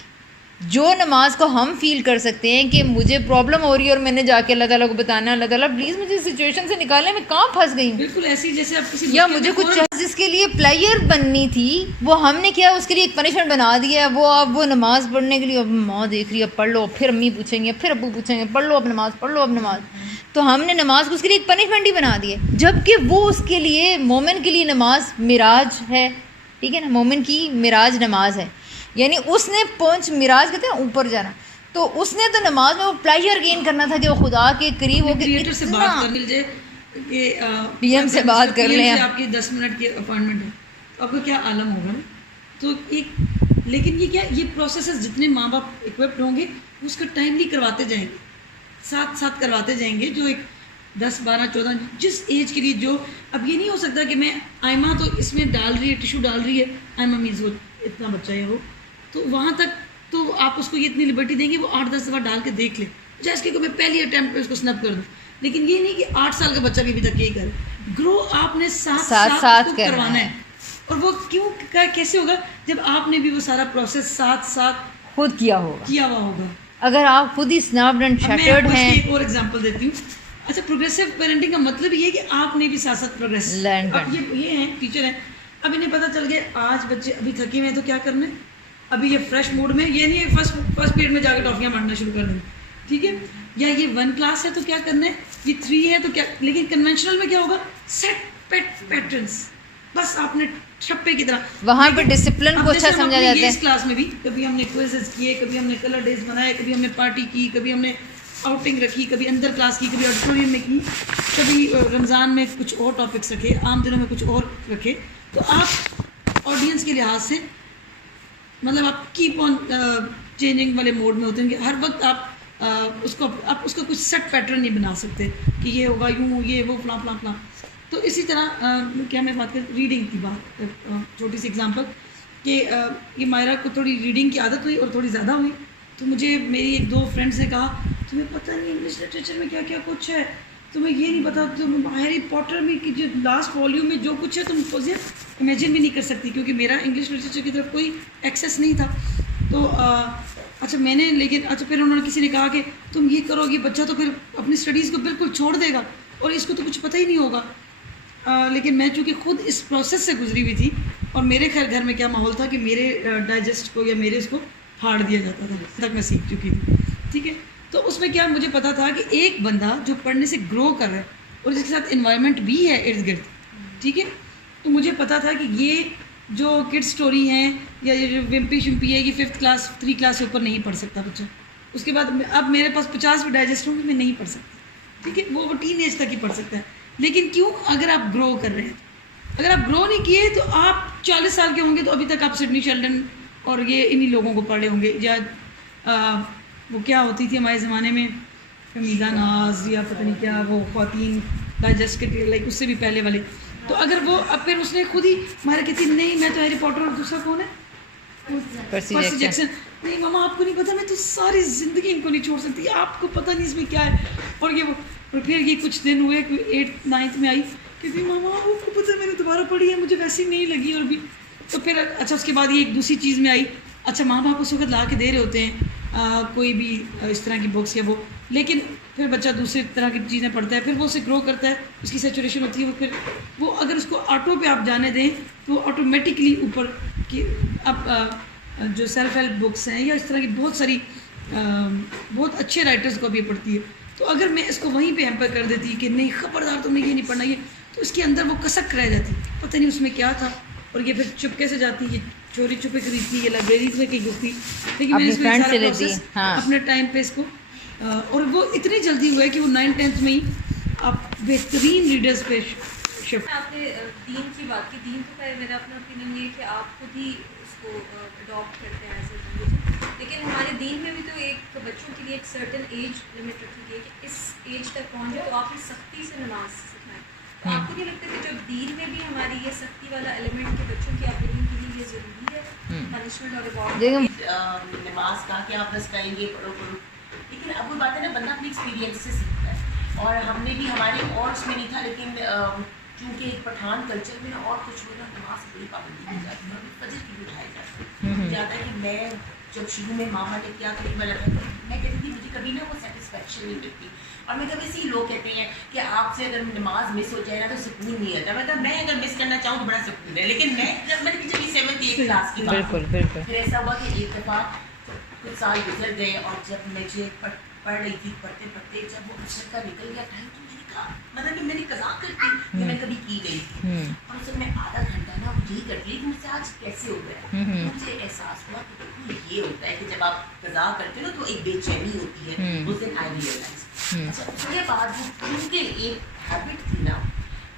جو نماز کو ہم فیل کر سکتے ہیں کہ مجھے پرابلم ہو رہی ہے اور میں نے جا کے اللہ تعالیٰ کو بتانا, اللہ تعالیٰ پلیز مجھے اس سچویشن سے نکالیں, میں کہاں پھنس گئی ہوں, بالکل ایسی جیسے آپ کسی یا مجھے کچھ جس کے لیے پلیئر بننی تھی وہ ہم نے کیا اس کے لیے ایک پنشمنٹ بنا دیا ہے. وہ اب وہ نماز پڑھنے کے لیے اب ماں دیکھ رہی ہے, پڑھ لو, پھر امی پوچھیں گے, پھر ابو پوچھیں گے, پڑھ لو اب نماز, پڑھ لو اب نماز. تو ہم نے نماز کو اس کے لیے ایک پنشمنٹ ہی بنا دی ہے, جبکہ وہ اس کے لیے مومن کے لیے نماز معراج ہے. ٹھیک ہے نا, مومن کی معراج نماز ہے, یعنی اس نے پہنچ معراج کہتے ہیں اوپر جانا, تو اس نے تو نماز میں وہ پلیجر گین کرنا تھا کہ وہ خدا کے قریب ہو کے سے بات کر لیجیے کہ پی ایم سے بات کر لیں, آپ کی 10 منٹ کی اپائنٹمنٹ ہے, آپ کا کیا عالم ہوگا. تو ایک لیکن یہ کیا, یہ پروسیسز جتنے ماں باپ اکوپڈ ہوں گے اس کا ٹائملی کرواتے جائیں گے, ساتھ ساتھ کرواتے جائیں گے. جو ایک 10 12 14 جس ایج کے لیے, جو اب یہ نہیں ہو سکتا کہ میں آئمہ تو اس میں ڈال رہی ہے, ٹیشو ڈال رہی ہے, آئمہ میز وہ اتنا بچہ ہے وہ, تو وہاں تک تو آپ اس کو یہ اتنی لبرٹی دیں گے وہ 8-10 دفعہ ڈال کے دیکھ لے, جیسے کہ میں پہلی اٹیمپٹ پہ اس کو سنپ کر دوں. لیکن یہ نہیں کہ 8 سال کا بچہ بھی ابھی تک یہی کرے. گرو آپ نے ساتھ کروانا ہے. اور وہ کیوں کیسے ہوگا جب آپ نے بھی وہ سارا پروسیس ساتھ خود کیا ہوا ہوگا. اگر آپ خود ہی سناپڈ اینڈ شٹرڈ ہیں. ایک اور ایگزامپل دیتی ہوں. اچھا, پروگریسو پیرنٹنگ کا مطلب یہ ہے کہ آپ نے بھی ساتھ پروگریس لرن کرنا. یہ ہیں ٹیچر ہیں, اب انہیں پتہ چل گیا آج بچے ابھی تھکے ہوئے ہیں تو کیا کرنا ہے, ابھی یہ فریش موڈ میں, یہ نہیں ہے فرسٹ پیریڈ میں جا کے ٹافیاں بانٹنا شروع کر دیں, ٹھیک ہے, یا یہ 1 کلاس ہے تو کیا کرنا ہے, یہ 3 ہے تو کیا. لیکن کنونشنل میں کیا ہوگا, سیٹ پیٹرنس, بس آپ نے چھپے کی طرح وہاں پہ ڈسپلن کو اچھا سمجھا جاتا ہے. اس کلاس میں بھی کبھی ہم نے کوئزز کیے, کبھی ہم نے کلر ڈیز بنائے, کبھی ہم نے پارٹی کی, کبھی ہم نے آؤٹنگ رکھی, کبھی اندر کلاس کی, کبھی آڈیٹوریم میں کی, کبھی رمضان میں کچھ اور ٹاپکس رکھے, عام دنوں میں کچھ اور رکھے. تو آپ آڈینس کے لحاظ سے مطلب آپ کیپ آن چینجنگ والے موڈ میں ہوتے ہیں کہ ہر وقت آپ اس کو کچھ سیٹ پیٹرن نہیں بنا سکتے کہ یہ ہوگا یوں, یہ وہ فلاں فلاں فلاں. تو اسی طرح کیا میں بات کروں ریڈنگ کی بات, چھوٹی سی ایگزامپل کہ یہ مائرہ کو تھوڑی ریڈنگ کی عادت ہوئی اور تھوڑی زیادہ ہوئی, تو مجھے میری 1-2 فرینڈس نے کہا تمہیں پتہ نہیں انگلش لٹریچر میں کیا کیا کچھ ہے, تمہیں یہ نہیں پتا, تم ہیری پاٹر میں کی جو لاسٹ والیوم میں جو کچھ ہے تم امیجن بھی نہیں کر سکتی, کیونکہ میرا انگلش لٹریچر کی طرف کوئی ایکسیس نہیں تھا. تو اچھا میں نے پھر انہوں نے کسی نے کہا کہ تم یہ کرو گی بچہ تو پھر اپنی اسٹڈیز کو بالکل چھوڑ دے گا اور اس کو تو کچھ پتہ ہی نہیں ہوگا. لیکن میں چونکہ خود اس پروسیس سے گزری ہوئی تھی, اور میرے خیر گھر میں کیا ماحول تھا کہ میرے ڈائجسٹ کو یا میرے اس کو پھاڑ دیا جاتا تھا, تک میں سیکھ چکی تھی, ٹھیک ہے. تو اس میں کیا مجھے پتا تھا کہ ایک بندہ جو پڑھنے سے گرو کر رہا ہے اور جس کے ساتھ انوائرمنٹ بھی ہے ارد گرد, ٹھیک ہے, تو مجھے پتا تھا کہ یہ جو کڈ سٹوری ہیں یا یہ جو ومپی شمپی ہے, یہ 5th کلاس 3 کلاس سے اوپر نہیں پڑھ سکتا بچہ. اس کے بعد اب میرے پاس 50 بھی ڈائجسٹ ہوں گے, میں نہیں پڑھ سکتا, ٹھیک ہے, وہ ٹین ایج تک ہی پڑھ سکتا ہے. لیکن کیوں, اگر آپ گرو کر رہے ہیں, اگر آپ گرو نہیں کیے تو آپ 40 سال کے ہوں گے تو ابھی تک آپ سڈنی شیلڈن اور یہ انہی لوگوں کو پڑھے ہوں گے, یا وہ کیا ہوتی تھی ہمارے زمانے میں فمیدہ ناز یا پتہ نہیں کیا, وہ خواتین ڈائجسٹ کے لائک اس سے بھی پہلے والے. تو اگر وہ اب پھر اس نے خود ہی ہمارے کہتی نہیں میں تو ہیری پاٹر, اور دوسرا کون ہے پرسی جیکسن, نہیں ماما آپ کو نہیں پتہ, میں تو ساری زندگی ان کو نہیں چھوڑ سکتی, آپ کو پتہ نہیں اس میں کیا ہے. اور یہ وہ, اور پھر یہ کچھ دن ہوئے 8th 9th میں آئی کہ ماما آپ کو پتہ میں نے دوبارہ پڑھی ہے, مجھے ویسی نہیں لگی. اور بھی تو پھر اچھا اس کے بعد یہ ایک دوسری چیز میں آئی, اچھا ماں باپ اس وقت لا کے دے رہے ہوتے ہیں کوئی بھی اس طرح کی بکس یا وہ, لیکن پھر بچہ دوسری طرح کی چیزیں پڑھتا ہے, پھر وہ اسے گرو کرتا ہے, اس کی سیچوریشن ہوتی ہے, وہ پھر وہ اگر اس کو آٹو پہ آپ جانے دیں تو وہ آٹومیٹکلی اوپر کی اب جو سیلف ہیلپ بکس ہیں یا اس طرح کی بہت ساری بہت اچھے رائٹرز کو بھی پڑھتی ہے. تو اگر میں اس کو وہیں پہ ہیمپر کر دیتی کہ نہیں خبردار تم نے یہ نہیں پڑھنا, یہ تو اس کے اندر وہ کسک رہ جاتی, پتہ نہیں اس میں کیا تھا, اور یہ پھر چپکے سے جاتی, یہ چوری چھپے خریدتی, یہ لائبریریز میں کہیں گھستی, لیکن میں اس میں سارا پروسیس اپنے ٹائم پہ اس کو, اور وہ اتنی جلدی ہوا ہے کہ وہ 9th 10th میں ہی آپ بہترین لیڈرز پہ شفٹ. آپ نے دین کی بات کی, دین تو خیر میرا اپنا اوپینین یہ ہے کہ آپ خود ہی اس کو اڈاپٹ کرتے ہیں ایسے لیکن ہمارے دین میں بھی تو ایک بچوں کے لیے ایک سرٹن ایج لمٹ رکھی گئی ہے کہ اس ایج تک پہنچے تو آپ نے سختی سے نماز سکھنا ہے. تو آپ کو نہیں لگتا کہ جو دین میں بھی ہماری یہ سختی والا ایلیمنٹ کہ بچوں کی اپبرنگنگ کے لیے یہ ضروری ہے پنشمنٹ اور ریوارڈ؟ نماز کا کہ آپ بس کہیں گے پڑھو پڑھو، لیکن اب وہ بات ہے نا، بندہ اپنی ایکسپیرینس سے سیکھتا ہے. اور ہم نے بھی ہمارے اور اس میں نہیں تھا، لیکن چونکہ ایک پٹھان کلچر میں نا اور کچھ ہو نا نماز سے بڑی پابندی کی جاتی ہے اور فجر کی بھی اٹھائی جاتی ہے. مجھے یاد ہے کہ میں جب شروع میں ماما نے کیا کری میں لگا میں کہتی تھی مجھے کبھی نا وہ سیٹسفیکشن نہیں ملتی. اور میں کبھی ایسے ہی لوگ کہتے ہیں کہ آپ سے اگر نماز مس ہو جائے نا تو سکون نہیں آتا. مطلب میں اگر مس کرنا چاہوں تو بڑا سکون ہے، لیکن میں نے جب 7th 8th کلاس کی بات پھر ایسا ہوا کہ ایک دفعہ کچھ سال گزر گئے اور جب مجھے پڑھ رہی تھی پڑھتے پڑھتے جب وہ عصر کا نکل گیا ٹائم تو میں نے کہا مطلب کہ میں نے قضا کرتی کہ میں کبھی کی گئی تھی اور اس میں آدھا گھنٹہ نا یہی کرتی لیکن مجھ سے آج کیسے ہو گیا. مجھے احساس ہوا کہ دیکھو یہ ہوتا ہے کہ جب آپ قضا کرتے ہو تو ایک بے چینی ہوتی ہے. اس دن آئی ریئلائز اچھا اس کے بعد وہ کیونکہ ایک ہیبٹ تھی نا،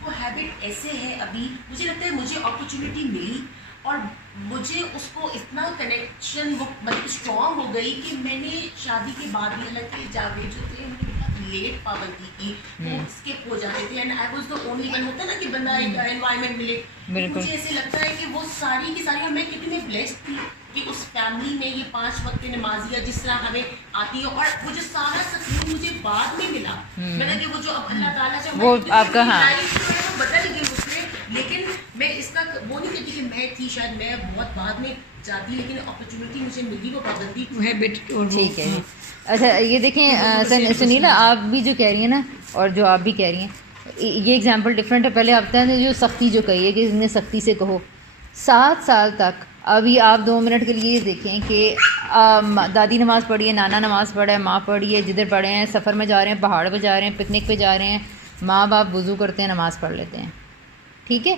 وہ ہیبٹ ایسے ہے ابھی مجھے لگتا ہے مجھے اپرچونیٹی ملی اور مجھے اس کو اتنا کنیکشن وہ مطلب اسٹرانگ ہو گئی کہ میں نے شادی کے بعد بھی حالانکہ جاوید جو تھے انہوں نے بہت لیٹ پابندی کی، وہ اسکپ ہو جاتے تھے and I was the only one. ہوتا ہے نا کہ بندہ ایک انوائرمنٹ ملے. مجھے ایسے لگتا ہے کہ وہ ساری کی ساری میں کتنے بلیسڈ تھی کہ اس فیملی میں یہ 5 وقت نمازیہ جس طرح ہمیں آتی ہے اور وہ جو سارا سکون مجھے بعد میں ملا. مطلب کہ وہ جو اب اللہ تعالیٰ سے وہ آپ کا لائف جو ہے وہ بدل گئی اس میں. لیکن میں اس کا وہ نہیں کہتی کہ میں تھی شاید میں بہت بعد میں جاتی، لیکن اپرچونیٹی مجھے ملی وہ پابندی ہیبٹ اور ٹھیک ہے. اچھا یہ دیکھیں سنیلا آپ بھی جو کہہ رہی ہیں نا اور جو آپ بھی کہہ رہی ہیں یہ ایگزامپل ڈفرینٹ ہے. پہلے آپ نے جو سختی جو کہی ہے کہ انہیں سختی سے کہو 7 سال تک. ابھی آپ 2 منٹ کے لیے یہ دیکھیں کہ دادی نماز پڑھی ہے، نانا نماز پڑھا ہے، ماں پڑھی ہے، جدھر پڑھے ہیں سفر میں جا رہے ہیں، پہاڑ پہ جا رہے ہیں، پکنک پہ جا رہے ہیں، ماں باپ وضو کرتے ہیں، نماز پڑھ لیتے ہیں. ٹھیک ہے.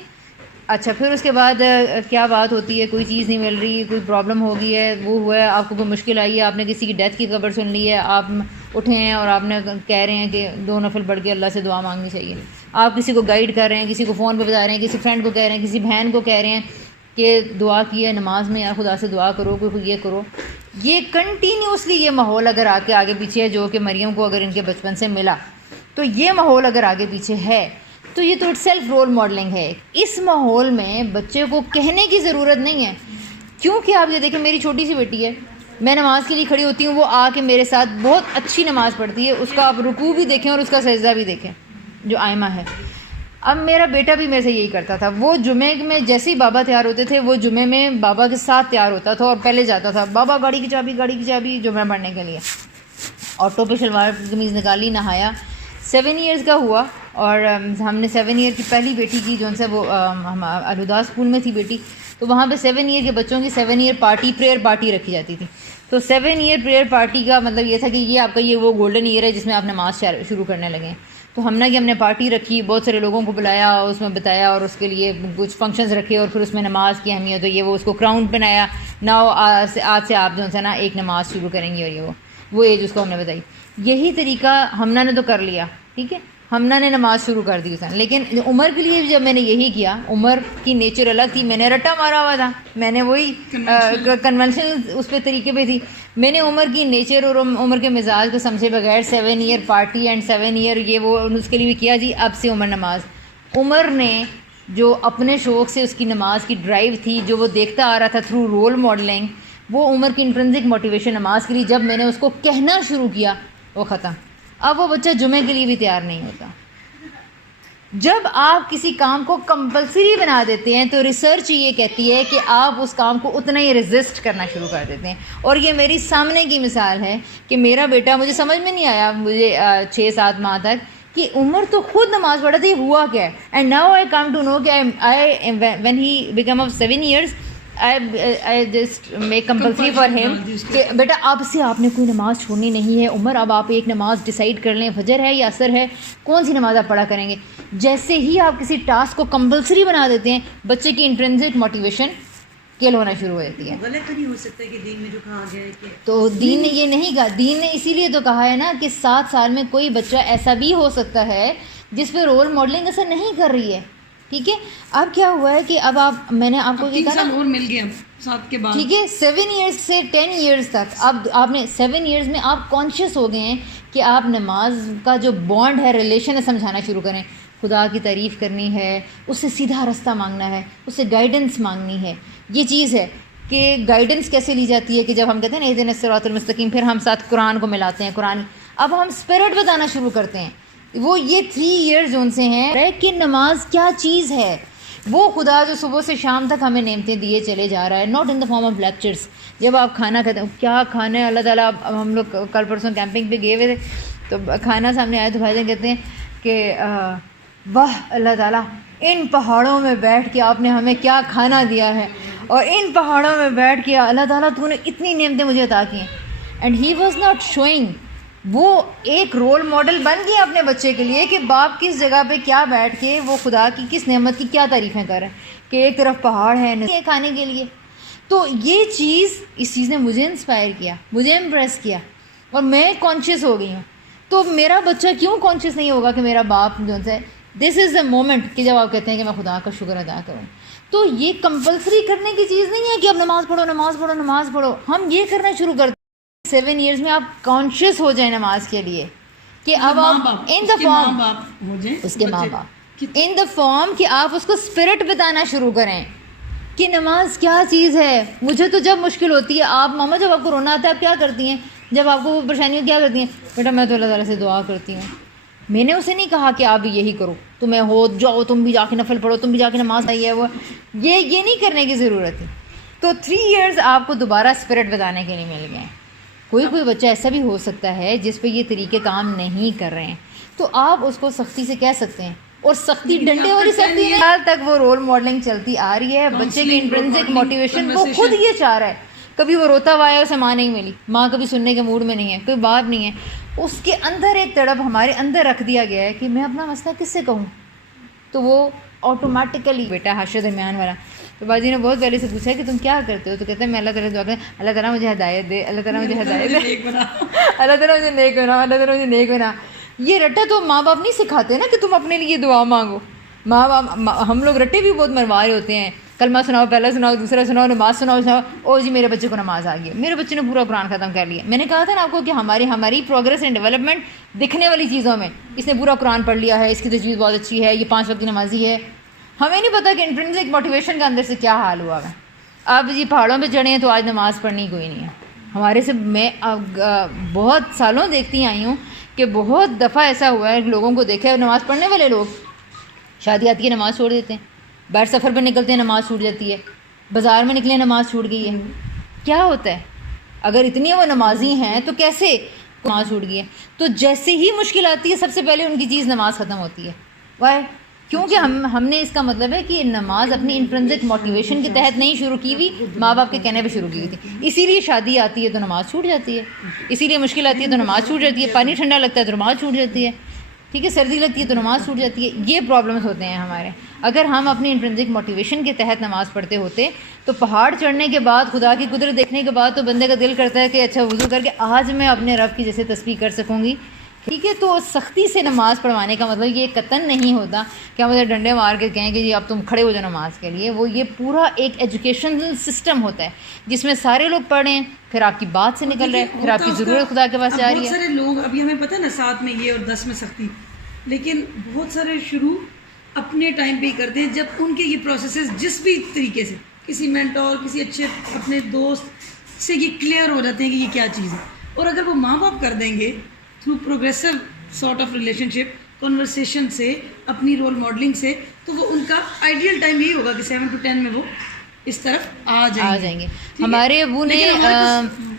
اچھا پھر اس کے بعد کیا بات ہوتی ہے، کوئی چیز نہیں مل رہی، کوئی پرابلم ہو گئی ہے، وہ ہوا ہے، آپ کو کوئی مشکل آئی ہے، آپ نے کسی کی ڈیتھ کی خبر سن لی ہے، آپ اٹھے ہیں اور آپ نے کہہ رہے ہیں کہ 2 نفل پڑھ کے اللہ سے دعا مانگنی چاہیے. آپ کسی کو گائیڈ کر رہے ہیں، کسی کو فون پہ بتا رہے ہیں، کسی فرینڈ کو کہہ رہے ہیں، کسی بہن کو کہہ رہے ہیں کہ دعا کی ہے نماز میں، یا خدا سے دعا کرو، کوئی یہ کرو. یہ کنٹینیوسلی یہ ماحول اگر آگے پیچھے ہے جو کہ مریم کو اگر ان کے بچپن سے ملا، تو یہ ماحول اگر آگے پیچھے ہے تو یہ تو اٹ سیلف رول ماڈلنگ ہے. اس ماحول میں بچے کو کہنے کی ضرورت نہیں ہے. کیونکہ آپ یہ دیکھیں میری چھوٹی سی بیٹی ہے، میں نماز کے لیے کھڑی ہوتی ہوں، وہ آ کے میرے ساتھ بہت اچھی نماز پڑھتی ہے. اس کا آپ رکوع بھی دیکھیں اور اس کا سجدہ بھی دیکھیں جو آئمہ ہے. اب میرا بیٹا بھی میرے سے یہی کرتا تھا. وہ جمعے میں جیسے ہی بابا تیار ہوتے تھے وہ جمعے میں بابا کے ساتھ تیار ہوتا تھا اور پہلے جاتا تھا بابا گاڑی کی چابی جمعہ پڑھنے کے لیے. آٹو پہ شلوار قمیض نکالی، نہایا. 7 ایئرز کا ہوا اور ہم نے 7 ایئر کی پہلی بیٹی کی جو ان سے وہ الہدا اسکول میں تھی بیٹی، تو وہاں پہ 7 ایئر کے بچوں کی 7 ایئر پارٹی پریئر پارٹی رکھی جاتی تھی. تو 7 ایئر پریئر پارٹی کا مطلب یہ تھا کہ یہ آپ کا یہ وہ گولڈن ایئر ہے جس میں آپ نماز شروع کرنے لگے. تو ہم نے پارٹی رکھی، بہت سارے لوگوں کو بلایا، اس میں بتایا اور اس کے لیے کچھ فنکشنز رکھے اور پھر اس میں نماز کی اہمیت، تو یہ وہ اس کو کراؤن پہنایا. آج سے آپ جو ہے نا ایک نماز شروع کریں گی، اور وہ ایج اس کو ہم نے بتائی. یہی طریقہ ہمنا نے تو کر لیا. ٹھیک ہے، ہمنا نے نماز شروع کر دی اس نے. لیکن عمر کے لیے جب میں نے یہی کیا، عمر کی نیچر الگ تھی، میں نے رٹا مارا ہوا تھا، میں نے وہی کنونشنل اس پہ طریقے پہ تھی. میں نے عمر کی نیچر اور عمر کے مزاج کو سمجھے بغیر 7 ایئر پارٹی اینڈ 7 ایئر یہ وہ اس کے لیے بھی کیا جی اب سے عمر نماز. عمر نے جو اپنے شوق سے اس کی نماز کی ڈرائیو تھی، جو وہ دیکھتا آ رہا تھا تھرو رول ماڈلنگ، وہ عمر کی انٹرنسک موٹیویشن نماز کے لیے جب میں نے اس کو کہنا شروع کیا وہ ختم. اب وہ بچہ جمعے کے لیے بھی تیار نہیں ہوتا. جب آپ کسی کام کو کمپلسری بنا دیتے ہیں تو ریسرچ یہ کہتی ہے کہ آپ اس کام کو اتنا ہی ریزسٹ کرنا شروع کر دیتے ہیں. اور یہ میری سامنے کی مثال ہے کہ میرا بیٹا، مجھے سمجھ میں نہیں آیا مجھے 6-7 ماہ تک کہ عمر تو خود نماز پڑھا تھی، ہوا کیا ہے. And now I come to know کہ when he became of 7 years I just make compulsory for him کہ بیٹا اب سے آپ نے کوئی نماز چھوڑنی نہیں ہے. عمر اب آپ ایک نماز ڈیسائیڈ کر لیں، فجر ہے یا عصر ہے، کون سی نماز آپ پڑھا کریں گے. جیسے ہی آپ کسی ٹاسک کو کمپلسری بنا دیتے ہیں، بچے کی انٹرنسک موٹیویشن کل ہونا شروع ہو جاتی ہے. غلط تو نہیں ہو سکتا کہ دین میں جو کہا گیا ہے کہ تو دین نے یہ نہیں کہا. دین نے اسی لیے تو کہا ہے نا کہ 7 سال میں کوئی بچہ ایسا بھی ہو سکتا ہے جس پہ رول ماڈلنگ اثر نہیں کر رہی ہے. ٹھیک ہے. اب کیا ہوا ہے کہ اب آپ میں نے آپ کو 3 سال اور مل گیا ساتھ کے بعد, ٹھیک ہے, 7 ایئرس سے 10 ایئرس تک اب آپ نے 7 ایئرس میں آپ کانشیس ہو گئے ہیں کہ آپ نماز کا جو بانڈ ہے, ریلیشن ہے, سمجھانا شروع کریں. خدا کی تعریف کرنی ہے, اس سے سیدھا رستہ مانگنا ہے, اس سے گائیڈنس مانگنی ہے. یہ چیز ہے کہ گائیڈنس کیسے لی جاتی ہے کہ جب ہم کہتے ہیں نا اہدنا الصراط المستقیم, پھر ہم ساتھ قرآن کو ملاتے ہیں. قرآن اب ہم اسپرٹ بتانا شروع کرتے ہیں. وہ یہ 3 ایئرز ان سے ہیں کہ نماز کیا چیز ہے. وہ خدا جو صبح سے شام تک ہمیں نعمتیں دیے چلے جا رہا ہے, not in the form of lectures. جب آپ کھانا کھاتے ہیں, کیا کھانا ہے اللہ تعالیٰ. ہم لوگ کل پرسوں کیمپنگ پہ گئے ہوئے تھے, تو کھانا سامنے آیا تو بھائی جان کہتے ہیں کہ واہ اللہ تعالیٰ, ان پہاڑوں میں بیٹھ کے آپ نے ہمیں کیا کھانا دیا ہے, اور ان پہاڑوں میں بیٹھ کے اللہ تعالیٰ تو نے اتنی نعمتیں مجھے عطا کی ہیں. And he was not شوئنگ. وہ ایک رول ماڈل بن گیا اپنے بچے کے لیے کہ باپ کس جگہ پہ کیا بیٹھ کے وہ خدا کی کس نعمت کی کیا تعریفیں کر رہے ہیں, کہ ایک طرف پہاڑ ہے کھانے کے لیے. تو یہ چیز, اس چیز نے مجھے انسپائر کیا, مجھے امپریس کیا, اور میں کانشیس ہو گئی ہوں. تو میرا بچہ کیوں کانشیس نہیں ہوگا کہ میرا باپ جو ہے, دس از دا مومنٹ کہ جب آپ کہتے ہیں کہ میں خدا کا شکر ادا کروں. تو یہ کمپلسری کرنے کی چیز نہیں ہے کہ اب نماز پڑھو نماز پڑھو نماز پڑھو. ہم یہ کرنا شروع کرتے ہیں 7 ایئرس میں آپ کانشیس ہو جائیں نماز کے لیے, کہ اب آپ ان دا فارم, اس کے ماں باپ ان دا فارم کہ آپ اس کو اسپرٹ بتانا شروع کریں کہ نماز کیا چیز ہے. مجھے تو جب مشکل ہوتی ہے, آپ ماما جب آپ کو رونا آتا ہے آپ کیا کرتی ہیں, جب آپ کو وہ پریشانی کیا کرتی ہیں, بیٹا میں تو اللہ تعالیٰ سے دعا کرتی ہوں. میں نے اسے نہیں کہا کہ آپ بھی یہی کرو, تمہیں ہو جاؤ تم بھی جا کے نفل پڑھو, تم بھی جا کے نماز آئیے, وہ یہ نہیں کرنے کی ضرورت ہے. تو 3 ایئرز آپ کو دوبارہ اسپرٹ بتانے کے لیے مل گئے ہیں. کوئی بچہ ایسا بھی ہو سکتا ہے جس پہ یہ طریقے کام نہیں کر رہے ہیں, تو آپ اس کو سختی سے کہہ سکتے ہیں, اور سختی ڈنڈے والی سختی نہیں, حال تک وہ رول ماڈلنگ چلتی آ رہی ہے. بچے کی انٹرنسک موٹیویشن, وہ خود یہ چاہ رہا ہے. کبھی وہ روتا ہوا ہے, اسے ماں نہیں ملی, ماں کبھی سننے کے موڈ میں نہیں ہے, کوئی باپ نہیں ہے, اس کے اندر ایک تڑپ ہمارے اندر رکھ دیا گیا ہے کہ میں اپنا مسئلہ کس سے کہوں. تو وہ آٹومیٹیکلی بیٹا حاشر درمیان والا. تو باجی نے بہت پہلے سے پوچھا کہ تم کیا کرتے ہو, تو کہتے ہیں میں اللہ تعالیٰ سے دعا کرتا ہوں, اللہ تعالیٰ مجھے ہدایت دے, اللہ تعالیٰ مجھے ہدایت دے, اللہ تعالیٰ مجھے نیک بنا, اللہ تعالیٰ مجھے نیک بنا. یہ رٹا تو ماں باپ نہیں سکھاتے نا کہ تم اپنے لیے دعا مانگو. ماں باپ, ہم لوگ رٹے بھی بہت مروا رہے ہوتے ہیں, کلمہ سناؤ, پہلا سناؤ, دوسرا سناؤ, نماز سناؤ, او جی میرے بچے کو نماز آ گئی, میرے بچے نے پورا قرآن ختم کر لیا. میں نے کہا تھا نا آپ کو کہ ہماری پروگرس اینڈ ڈیولپمنٹ دکھنے والی چیزوں میں, اس نے پورا قرآن پڑھ لیا ہے, اس کی تجوید بہت اچھی ہے, یہ 5 وقت کی نمازی ہے. ہمیں نہیں پتا کہ انٹرنسک موٹیویشن کا اندر سے کیا حال ہوا ہے. اب جی پہاڑوں پہ چڑھے ہیں تو آج نماز پڑھنی کوئی نہیں ہے ہمارے سے. میں بہت سالوں دیکھتی آئی ہوں کہ بہت دفعہ ایسا ہوا ہے, لوگوں کو دیکھا ہے نماز پڑھنے والے لوگ شادی آتی ہے نماز چھوڑ دیتے ہیں, باہر سفر پہ نکلتے ہیں نماز چھوٹ جاتی ہے, بازار میں نکلے نماز چھوٹ گئی ہے. کیا ہوتا ہے اگر اتنی وہ نمازی ہیں تو کیسے نماز چھوٹ گئی ہے؟ تو جیسے ہی مشکل آتی ہے سب سے پہلے ان کی چیز نماز ختم ہوتی ہے. وائی؟ کیونکہ ہم نے اس کا مطلب ہے کہ نماز اپنی انٹرنسک موٹیویشن کے تحت نہیں شروع کی ہوئی, ماں باپ کے کہنے پہ شروع کی ہوئی تھی. اسی لیے شادی آتی ہے تو نماز چھوٹ جاتی ہے, اسی لیے مشکل آتی ہے تو نماز چھوٹ جاتی ہے, پانی ٹھنڈا لگتا ہے تو نماز چھوٹ جاتی ہے, ٹھیک ہے, سردی لگتی ہے تو نماز چھوٹ جاتی ہے. یہ پرابلمس ہوتے ہیں ہمارے. اگر ہم اپنی انٹرنسک موٹیویشن کے تحت نماز پڑھتے ہوتے تو پہاڑ چڑھنے کے بعد, خدا کی قدرت دیکھنے کے بعد تو بندے کا دل کرتا ہے کہ اچھا وضو کر کے آج میں اپنے رب کی جیسے تسبیح کر سکوں گی, ٹھیک ہے. تو سختی سے نماز پڑھوانے کا مطلب یہ قطعاً نہیں ہوتا کہ ہم ادھر ڈنڈے مار کے کہیں کہ جی اب تم کھڑے ہو جاؤ نماز کے لیے. وہ یہ پورا ایک ایجوکیشنل سسٹم ہوتا ہے جس میں سارے لوگ پڑھیں, پھر آپ کی بات سے نکل رہے, پھر آپ کی ضرورت خدا کے پاس جا رہی ہے. بہت سارے لوگ, ابھی ہمیں پتہ ہے نا 7 میں یہ اور 10 میں سختی, لیکن بہت سارے شروع اپنے ٹائم پہ ہی کرتے ہیں جب ان کے یہ پروسیسز جس بھی طریقے سے کسی مینٹور, کسی اچھے اپنے دوست سے یہ کلیئر ہو جاتے ہیں کہ یہ کیا چیز ہے. اور اگر وہ ماں باپ کر دیں گے through progressive sort of relation ship, conversation سے, اپنی رول ماڈلنگ سے, تو وہ ان کا آئیڈیل ٹائم یہی ہوگا کہ 7 to 10 میں وہ اس طرف آ جائیں گے. ہمارے ابو نے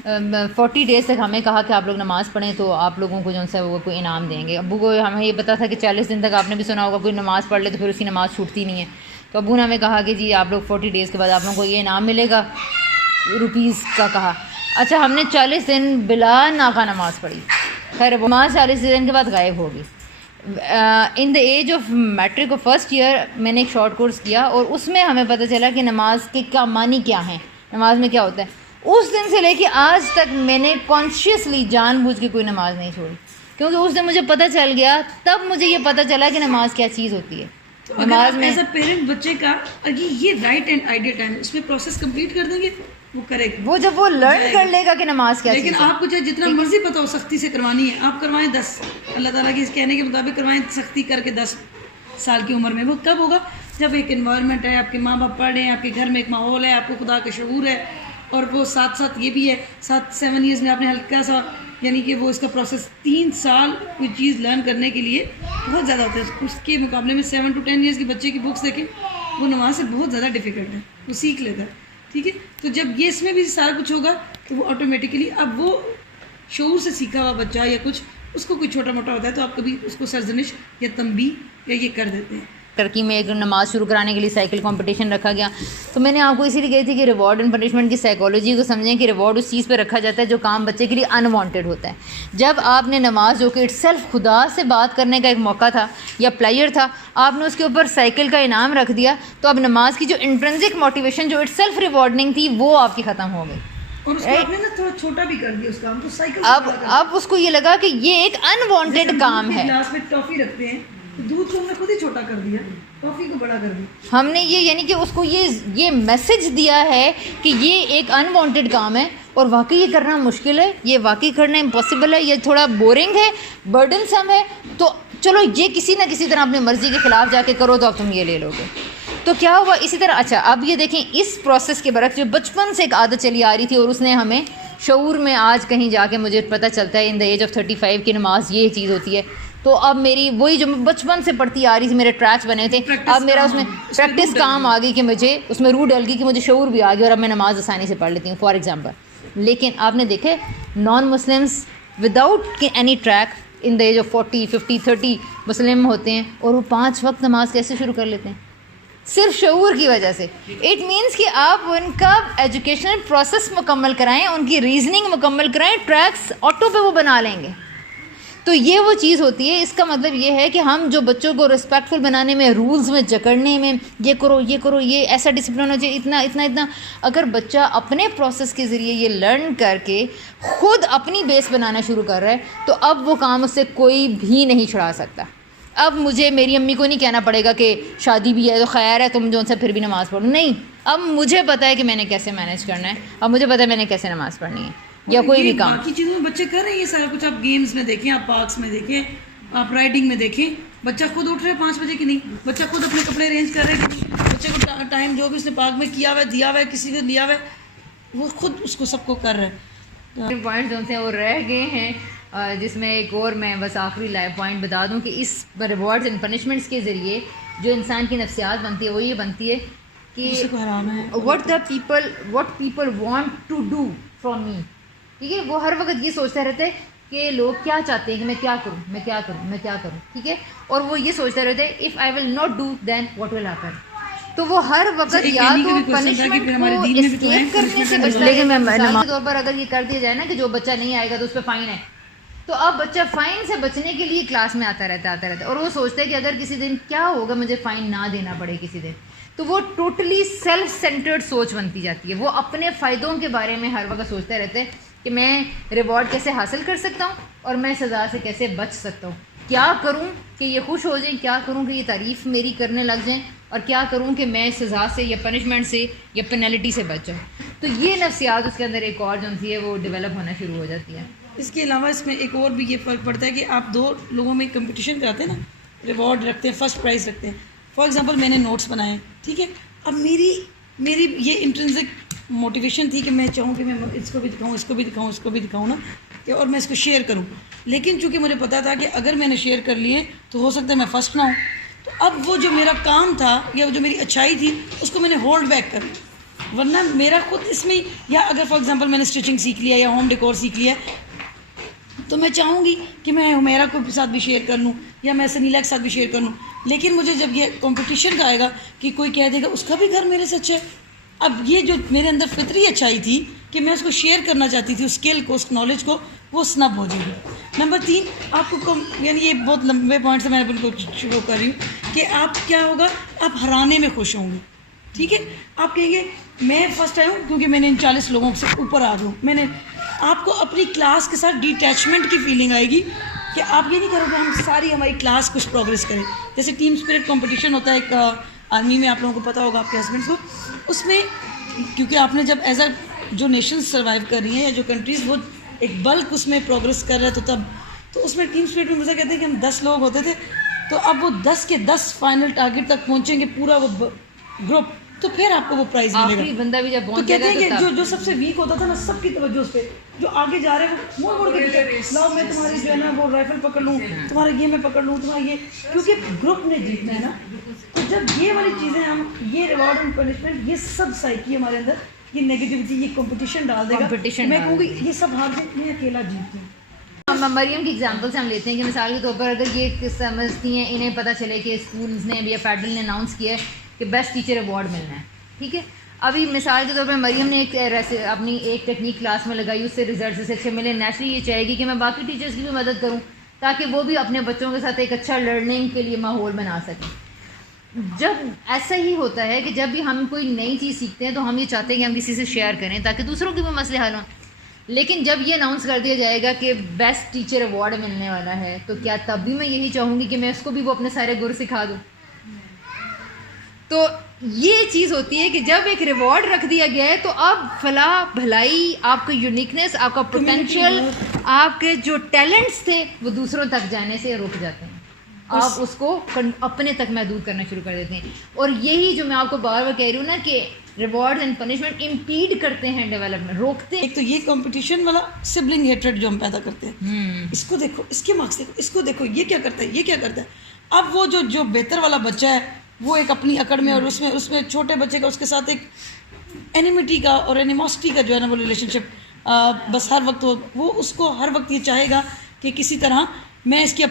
40 ڈیز تک ہمیں کہا کہ آپ لوگ نماز پڑھیں تو آپ لوگوں کو جو ہے وہ کوئی انعام دیں گے. ابو کو ہمیں یہ پتا تھا کہ 40 دن تک, آپ نے بھی سنا ہوگا, کوئی نماز پڑھ لے تو پھر اس کی نماز چھوٹتی نہیں ہے. تو ابو نے ہمیں کہا کہ جی آپ لوگ 40 ڈیز کے بعد آپ لوگوں کو یہ انعام ملے گا روپیز کا. کہا اچھا, ہم نے 40 دن بلا ناغہ نماز پڑھی. خیر وہ نماز 40 دن کے بعد غائب ہوگی. In the age of matric of first year میں نے ایک شارٹ کورس کیا, اور اس میں ہمیں پتہ چلا کہ نماز کے کیا معنی کیا ہیں, نماز میں کیا ہوتا ہے. اس دن سے لے کے آج تک میں نے کانشیسلی جان بوجھ کے کوئی نماز نہیں چھوڑی, کیونکہ اس دن مجھے پتہ چل گیا, تب مجھے یہ پتہ چلا کہ نماز کیا چیز ہوتی ہے. نماز میں ایز اے پیرنٹ بچے کا یہ رائٹ اینڈ آئیڈیل ٹائم اس میں پروسیس کمپلیٹ کر دیں گے وہ کرے گا. وہ جب وہ لرن کر لے گا کہ نماز کیا چیز لیکن ہے. آپ کو چاہے جتنا مرضی پتہ ہو سختی سے کروانی ہے آپ کروائیں 10 اللہ تعالیٰ کے کہنے کے مطابق کروائیں سختی کر کے 10 سال کی عمر میں. وہ کب ہوگا جب ایک انوائرمنٹ ہے آپ کے ماں باپ پڑھ رہے ہیں آپ کے گھر میں ایک ماحول ہے آپ کو خدا کا شعور ہے اور وہ ساتھ ساتھ یہ بھی ہے 7 ایئرز میں آپ نے ہلکا سا یعنی کہ وہ اس کا پروسیس 3 سال کوئی چیز لرن کرنے کے لیے بہت زیادہ ہوتا ہے. اس کے مقابلے میں 7 to 10 ایئرز کے بچے کی بکس دیکھیں وہ نماز سے بہت زیادہ ڈیفیکلٹ ہے وہ سیکھ لیتا ہے. ٹھیک ہے تو جب یہ اس میں بھی سارا کچھ ہوگا تو وہ آٹومیٹیکلی اب وہ شعور سے سیکھا ہوا بچہ یا کچھ اس کو کوئی چھوٹا موٹا ہوتا ہے تو آپ کبھی اس کو سرزنش یا تنبیہ یا یہ کر دیتے ہیں. ترکی میں ایک نماز شروع کرانے کے لیے سائیکل کمپٹیشن رکھا گیا. تو میں نے آپ کو اسی لیے کہی تھی کہ ریوارڈ اینڈ پنشمنٹ کی سائیکالوجی کو سمجھیں کہ ریوارڈ اس چیز پہ رکھا جاتا ہے جو کام بچے کے لیے انوانٹیڈ ہوتا ہے. جب آپ نے نماز جو کہ اٹ سیلف خدا سے بات کرنے کا ایک موقع تھا یا پلیئر تھا آپ نے اس کے اوپر سائیکل کا انعام رکھ دیا تو اب نماز کی جو انٹرنسک موٹیویشن جو اٹ سیلف ریوارڈنگ تھی وہ آپ کی ختم ہو گئی. اور اس کو آپ نے نا تھوڑا چھوٹا بھی کر دیا اس کام کو سائیکل اب اس کو یہ لگا کہ یہ ایک انوانٹیڈ کام ہے. گلاس میں ٹافی رکھتے ہیں دودھ کو ہم نے خود ہی چھوٹا کر دیا ٹافی کو بڑا کر دیا. ہم نے یہ یعنی کہ اس کو یہ میسج دیا ہے کہ یہ ایک انوانٹیڈ کام ہے اور واقعی یہ کرنا مشکل ہے یہ واقعی کرنا امپاسبل ہے یہ تھوڑا بورنگ ہے برڈن سم ہے تو چلو یہ کسی نہ کسی طرح اپنی مرضی کے خلاف جا کے کرو تو اب تم یہ لے لو گے. تو کیا ہوا اسی طرح. اچھا اب یہ دیکھیں اس پروسیس کے برعکس جو بچپن سے ایک عادت چلی آ رہی تھی اور اس نے ہمیں شعور میں آج کہیں جا کے مجھے پتہ چلتا ہے ان دا ایج آف 35 کی نماز یہ چیز ہوتی ہے. تو اب میری وہی جو بچپن سے پڑھتی آ رہی تھی میرے ٹریکس بنے تھے اب میرا اس میں پریکٹس کام آ گئی کہ مجھے اس میں روح ڈل گئی کہ مجھے شعور بھی آ گیا اور اب میں نماز آسانی سے پڑھ لیتی ہوں فار ایگزامپل. لیکن آپ نے دیکھے non Muslims without any track in the age of 40 50 30 مسلم ہوتے ہیں اور وہ 5 وقت نماز کیسے شروع کر لیتے ہیں صرف شعور کی وجہ سے. اٹ مینس کہ آپ ان کا ایجوکیشنل پروسیس مکمل کرائیں ان کی ریزننگ مکمل کرائیں ٹریکس آٹو پہ وہ بنا لیں گے. تو یہ وہ چیز ہوتی ہے. اس کا مطلب یہ ہے کہ ہم جو بچوں کو رسپیکٹفل بنانے میں رولز میں جکڑنے میں یہ کرو یہ ایسا ڈسپلن ہونا چاہیے اتنا اگر بچہ اپنے پروسیس کے ذریعے یہ لرن کر کے خود اپنی بیس بنانا شروع کر رہا ہے تو اب وہ کام اس سے کوئی بھی نہیں چھڑا سکتا. اب مجھے میری امی کو نہیں کہنا پڑے گا کہ شادی بھی ہے تو خیر ہے تم جو ان سے پھر بھی نماز پڑھو. نہیں اب مجھے پتہ ہے کہ میں نے کیسے مینیج کرنا ہے اب مجھے پتہ ہے میں نے کیسے نماز پڑھنی ہے یا کوئی بھی کام. باقی چیزوں میں بچے کر رہے ہیں یہ سارا کچھ. آپ گیمز میں دیکھیں آپ پارکس میں دیکھیں آپ رائڈنگ میں دیکھیں بچہ خود اٹھ رہا ہے 5 بجے کی نہیں بچہ خود اپنے کپڑے ارینج کر رہے ہیں بچے کو ٹائم جو بھی اس نے پارک میں کیا ہوا ہے دیا ہوا ہے کسی نے لیا ہوا ہے وہ خود اس کو سب کو کر رہا ہے. پوائنٹ جو سے وہ رہ گئے ہیں جس میں ایک اور میں بس آخری لائف پوائنٹ بتا دوں کہ اس ریوارڈز اینڈ پنشمنٹس کے ذریعے جو انسان کی نفسیات بنتی ہے وہ یہ بنتی ہے کہ what people want to do from me. ٹھیک ہے وہ ہر وقت یہ سوچتا رہتا ہے کہ لوگ کیا چاہتے ہیں کہ میں کیا کروں ٹھیک ہے اور وہ یہ سوچتا رہتا ہے if I will not do then what will happen. تو وہ ہر وقت یا تو پنشمنٹ کو اسکیپ کرنے سے بچتا ہے. لیکن مثال کے طور پر اگر یہ کر دیا جائے نا کہ جو بچہ نہیں آئے گا تو اس پہ فائن ہے تو اب بچہ فائن سے بچنے کے لیے کلاس میں آتا رہتا ہے اور وہ سوچتا ہے کہ اگر کسی دن کیا ہوگا مجھے فائن نہ دینا پڑے کسی دن. تو وہ ٹوٹلی سیلف سینٹرڈ سوچ بنتی جاتی ہے. وہ اپنے فائدوں کے بارے میں ہر وقت سوچتے رہتے ہیں کہ میں ریوارڈ کیسے حاصل کر سکتا ہوں اور میں سزا سے کیسے بچ سکتا ہوں. کیا کروں کہ یہ خوش ہو جائیں کیا کروں کہ یہ تعریف میری کرنے لگ جائیں اور کیا کروں کہ میں سزا سے یا پنشمنٹ سے یا پینلٹی سے بچ جاؤں. تو یہ نفسیات اس کے اندر ایک اور جو ہے وہ ڈیولپ ہونا شروع ہو جاتی ہے. اس کے علاوہ اس میں ایک اور بھی یہ فرق پڑتا ہے کہ آپ 2 لوگوں میں کمپٹیشن کراتے ہیں نا ریوارڈ رکھتے ہیں فرسٹ پرائز رکھتے ہیں. فار ایگزامپل میں نے نوٹس بنائے ٹھیک ہے اب میری یہ انٹرنسک موٹیویشن تھی کہ میں چاہوں کہ میں اس کو بھی دکھاؤں نا کہ اور میں اس کو شیئر کروں. لیکن چونکہ مجھے پتا تھا کہ اگر میں نے شیئر کر لیے تو ہو سکتا ہے میں فرسٹ نہ ہوں. تو اب وہ جو میرا کام تھا یا جو میری اچھائی تھی اس کو میں نے ہولڈ بیک کر لیا ورنہ میرا خود اس میں یا اگر فار ایگزامپل میں نے اسٹچنگ سیکھ لیا یا ہوم ڈیکور سیکھ لیا تو میں چاہوں گی کہ میں ہمیرا کے ساتھ بھی شیئر کر لوں یا میں سنیلا کے ساتھ بھی شیئر کر لوں. لیکن مجھے جب یہ کمپٹیشن کا آئے گا کہ کوئی کہہ دے گا اس کا بھی گھر میرے سے اچھا ہے اب یہ جو میرے اندر فطری اچھائی تھی کہ میں اس کو شیئر کرنا چاہتی تھی اس اسکل کو اس نالج کو وہ سنب ہو جائے گی. نمبر 3 آپ کو یعنی یہ بہت لمبے پوائنٹ سے میں بالکل شروع کر رہی ہوں کہ آپ کیا ہوگا آپ ہرانے میں خوش ہوں گے. ٹھیک ہے آپ کہیں گے میں فرسٹ آیا ہوں کیونکہ میں نے ان 40 لوگوں سے اوپر آ گیا ہوں. میں نے آپ کو اپنی کلاس کے ساتھ ڈیٹیچمنٹ کی فیلنگ آئے گی کہ آپ یہ نہیں کرو کہ ہم ساری ہماری کلاس کچھ پروگریس کریں. جیسے ٹیم اسپرٹ کمپٹیشن ہوتا ہے ایک آرمی میں, آپ لوگوں کو پتہ ہوگا آپ کے ہسبینڈس کو, اس میں کیونکہ آپ نے جب ایز اے جو نیشنز سروائیو کر رہی ہیں یا جو کنٹریز وہ ایک بلک اس میں پروگریس کر رہا ہے, تو اس میں ٹیم اسپرٹ میں مجھے کہتے ہیں کہ ہم 10 لوگ ہوتے تھے, تو اب وہ 10 کے 10 فائنل ٹارگیٹ تک پہنچیں گے پورا وہ گروپ, تو پھر آپ کو وہ پرائز ملے آخری گا. بندہ بھی جب تو پہنچے کہتے ہیں گا کہ جو سب سے ویک ہوتا تھا نا, سب کی توجہ اس پہ, جو آگے جا رہے ہیں وہ موڑ کے پیچھے, لاؤ میں تمہاری جو ہے نا وہ رائفل پکڑ لوں, تمہارا یہ میں پکڑ لوں, تمہارا یہ, کیونکہ گروپ نے جیتنا ہے نا. تو جب یہ والی چیزیں ہم, یہ ریوارڈ اینڈ پنشمنٹ, یہ سب سائیکی ہمارے اندر, یہ نیگیٹیوٹی, یہ کمپٹیشن ڈال دے گا. میں کہوں گی یہ سب ہار جائیں, میں اکیلا جیتتی ہوں. مریم کی ایگزامپل سے ہم لیتے ہیں کہ مثال کے طور پر اگر یہ سمجھتی ہیں, انہیں پتہ چلے کہ اسکولز نے یا فیڈرل نے اناؤنس کیا ہے کہ بیسٹ ٹیچر ایوارڈ ملنا ہے, ٹھیک ہے. ابھی مثال کے طور پر مریم نے اپنی ایک ٹیکنیک کلاس میں لگائی, اس سے ریزلٹس اچھے ملے, نیچرلی یہ چاہے گی کہ میں باقی ٹیچرس کی بھی مدد کروں تاکہ وہ بھی اپنے بچوں کے ساتھ ایک اچھا لرننگ کے لیے ماحول بنا سکیں. جب ایسا ہی ہوتا ہے کہ جب بھی ہم کوئی نئی چیز سیکھتے ہیں تو ہم یہ چاہتے ہیں کہ ہم کسی سے شیئر کریں تاکہ دوسروں کے بھی مسئلے حل ہوں. لیکن جب یہ اناؤنس کر دیا جائے گا کہ بیسٹ ٹیچر ایوارڈ ملنے والا ہے, تو کیا تب بھی میں یہی چاہوں گی کہ میں اس کو بھی وہ اپنے سارے گر سکھا دوں؟ تو یہ چیز ہوتی ہے کہ جب ایک ریوارڈ رکھ دیا گیا ہے تو اب فلاح بھلائی, آپ کا یونیکنیس, آپ کا پوٹینشیل, آپ کے جو ٹیلنٹس تھے وہ دوسروں تک جانے سے رک جاتے ہیں, آپ اس کو اپنے تک محدود کرنا شروع کر دیتے ہیں. اور یہی جو میں آپ کو بار بار کہہ رہی ہوں نا کہ ریوارڈ اینڈ پنشمنٹ امپیڈ کرتے ہیں ڈیولپمنٹ, روکتے ہیں. ایک تو یہ کمپٹیشن والا سبلنگ ہیٹریڈ جو ہم پیدا کرتے ہیں, اس کو دیکھو, اس کے مارکس دیکھو, اس کو دیکھو, یہ کیا کرتا ہے, یہ کیا کرتا ہے. اب وہ جو بہتر والا بچہ ہے وہ ایک اپنی اکڑ میں, اور اس میں چھوٹے بچے کا اس کے ساتھ ایک اینیمیٹی کا اور اینیموسٹی کا جو ہے نا وہ ریلیشن شپ بس ہر وقت وہ اس کو ہر وقت یہ چاہے گا کہ کسی طرح میں اس کی,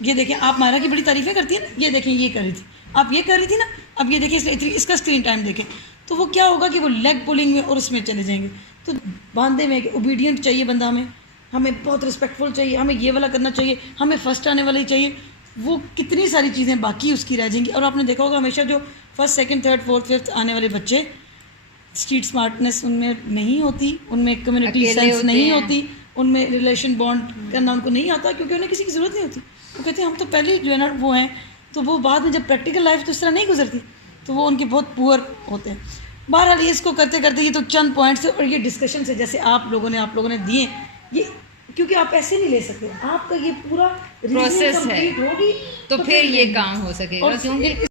یہ دیکھیں آپ مائرہ کی بڑی تعریفیں کرتی ہیں نا, یہ دیکھیں یہ کر رہی تھی, آپ یہ کر رہی تھی نا, اب یہ دیکھیں اس کا اسکرین ٹائم دیکھیں, تو وہ کیا ہوگا کہ وہ لیگ پولنگ میں اور اس میں چلے جائیں گے. تو باندھے میں کہ اوبیڈینٹ چاہیے بندہ, ہمیں بہت رسپیکٹفل چاہیے, ہمیں یہ والا کرنا چاہیے, ہمیں فرسٹ آنے والا ہی چاہیے. وہ کتنی ساری چیزیں باقی اس کی رہ جائیں گی. اور آپ نے دیکھا ہوگا ہمیشہ جو first second third fourth fifth آنے والے بچے, اسٹریٹ اسمارٹنیس ان میں نہیں ہوتی, ان میں کمیونٹی سینس نہیں ہوتی, ان میں ریلیشن بانڈ کرنا ان کو نہیں آتا, کیونکہ انہیں کسی کی ضرورت نہیں ہوتی. وہ کہتے ہیں ہم تو پہلے جو ہے نا وہ ہیں, تو وہ بعد میں جب پریکٹیکل لائف تو اس طرح نہیں گزرتی, تو وہ ان کے بہت پور ہوتے ہیں. بہرحال یہ اس کو کرتے کرتے یہ تو چند پوائنٹس ہیں, اور یہ ڈسکشن سے جیسے آپ لوگوں نے دیے, یہ کیونکہ آپ ایسے نہیں لے سکتے, آپ کا یہ پورا پروسیس ہے, ہوگی تو پھر یہ کام ہو سکے گا. کیونکہ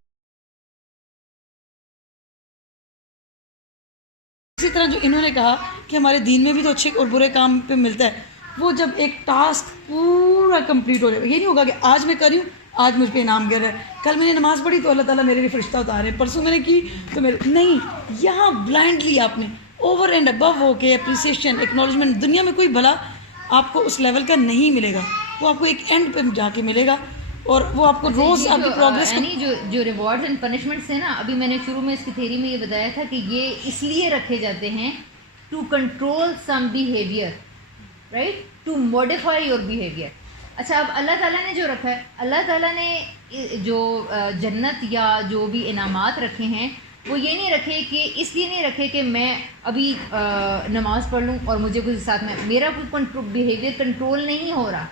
اسی طرح جو انہوں نے کہا کہ ہمارے دین میں بھی تو اچھے اور برے کام پہ ملتا ہے, وہ جب ایک ٹاسک پورا کمپلیٹ ہو جائے گا, یہ نہیں ہوگا کہ آج میں کری ہوں, آج مجھ پہ انعام گر رہا ہے, کل میں نے نماز پڑھی تو اللہ تعالیٰ میرے لیے فرشتہ اتارے, پرسوں میں نے کی تو میرے نہیں. یہاں بلائنڈلی آپ نے اوور اینڈ ابو ہو کے اپریسیشن, ایکنالجمنٹ, دنیا میں کوئی بھلا آپ کو اس لیول کا نہیں ملے گا, وہ آپ کو ایک اینڈ پہ جا کے ملے گا, اور وہ آپ کو روز آپ کی پروگریس یعنی جو ریوارڈز اینڈ پنشمنٹس ہیں نا, ابھی میں نے شروع میں اس کی تھیوری میں یہ بتایا تھا کہ یہ اس لیے رکھے جاتے ہیں to control some behaviour, right, to modify your behaviour. اچھا, اب اللہ تعالیٰ نے جو رکھا ہے, اللہ تعالیٰ نے جو جنت یا جو بھی انعامات رکھے ہیں وہ یہ نہیں رکھے کہ اس لیے نہیں رکھے کہ میں ابھی نماز پڑھ لوں اور مجھے کچھ ساتھ میں میرا کوئی بیہیویئر کنٹرول نہیں ہو رہا.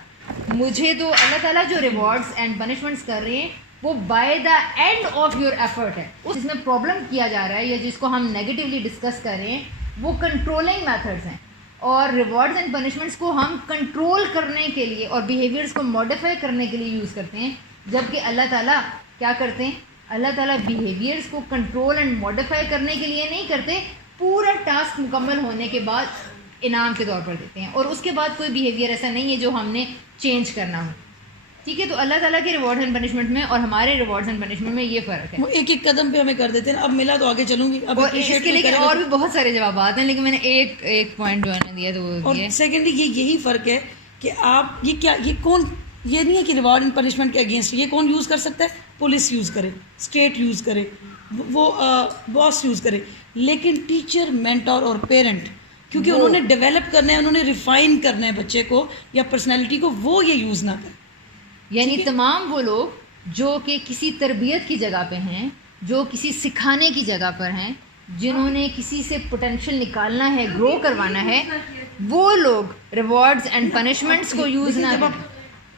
مجھے تو اللہ تعالیٰ جو ریوارڈس اینڈ پنشمنٹس کر رہے ہیں وہ by the and of your effort ہے. جس میں پرابلم کیا جا رہا ہے یا جس کو ہم نیگیٹیولی ڈسکس کر رہے ہیں وہ کنٹرولنگ میتھڈس ہیں, اور ریوارڈز اینڈ پنشمنٹس کو ہم کنٹرول کرنے کے لیے اور بیہیویئرس کو ماڈیفائی کرنے کے لیے یوز کرتے ہیں. جبکہ اللہ تعالیٰ کیا کرتے ہیں, اللہ تعالیٰ بیہیویئرس کو کنٹرول اینڈ ماڈیفائی کرنے کے لیے نہیں کرتے, پورا ٹاسک مکمل ہونے کے بعد انعام کے طور پر دیتے ہیں, اور اس کے بعد کوئی بیہیویئر ایسا نہیں ہے جو ہم نے چینج کرنا ہو. ٹھیک ہے, تو اللہ تعالیٰ کے ریوارڈ اینڈ پنشمنٹ میں اور ہمارے ریوارڈز اینڈ پنشمنٹ میں یہ فرق ہے. وہ ایک ایک قدم پہ ہمیں کر دیتے ہیں, اب ملا تو آگے چلوں گی. اب اس کے لیے اور بھی بہت سارے جوابات ہیں, لیکن میں نے ایک پوائنٹ جو ہے نا دیا تو وہ اور سیکنڈلی یہی فرق ہے کہ آپ یہ کون, یہ نہیں ہے کہ ریوارڈ اینڈ پنشمنٹ کے اگینسٹ یہ کون یوز کر سکتا ہے, پولیس یوز کرے, اسٹیٹ یوز کرے, وہ باس یوز کرے, لیکن ٹیچر, مینٹور اور پیرنٹ, کیونکہ انہوں نے ڈیولپ کرنا ہے, انہوں نے ریفائن کرنا ہے بچے کو یا پرسنالٹی کو, وہ یہ یوز نہ کرے. یعنی تمام وہ لوگ جو کہ کسی تربیت کی جگہ پہ ہیں, جو کسی سکھانے کی جگہ پر ہیں, جنہوں نے کسی سے پوٹینشیل نکالنا ہے, گرو کروانا ہے, وہ لوگ ریوارڈز اینڈ پنشمنٹس کو یوز نہ کریں.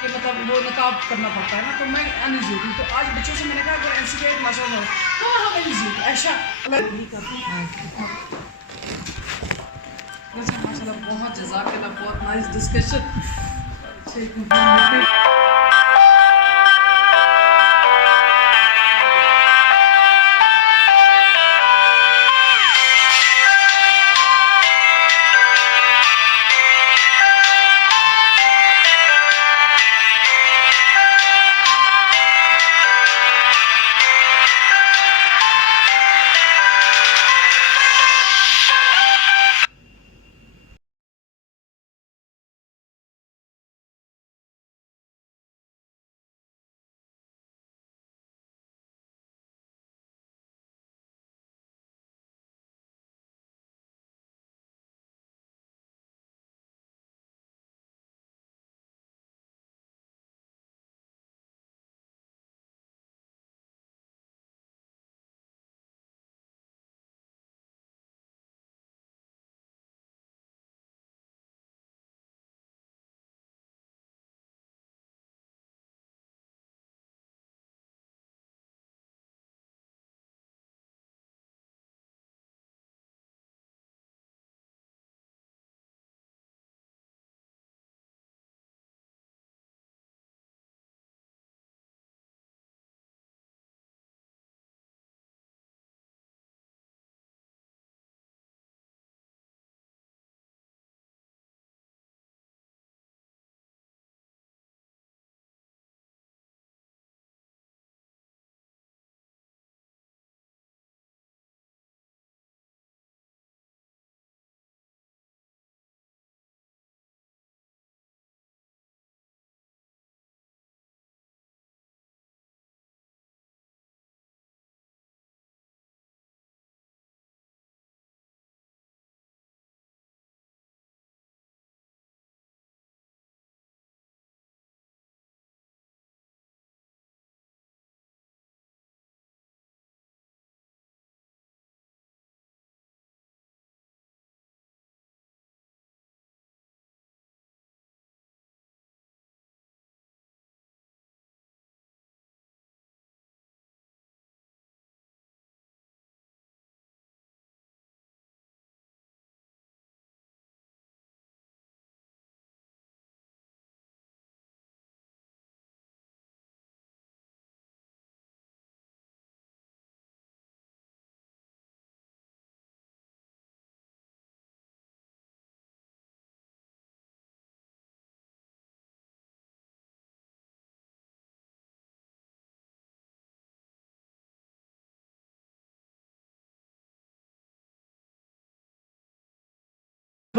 کہ مطلب وہ نقاب کرنا پڑتا ہے نا، تو میں انیزی ہوتی ہوں. تو آج بچوں سے میں نے کہا اگر انسیکیورٹی ماشاء اللہ تو ہم انیزی ہوتے ایسا ماشاء اللہ. بہت جزاک اللہ، بہت نائس ڈسکشن.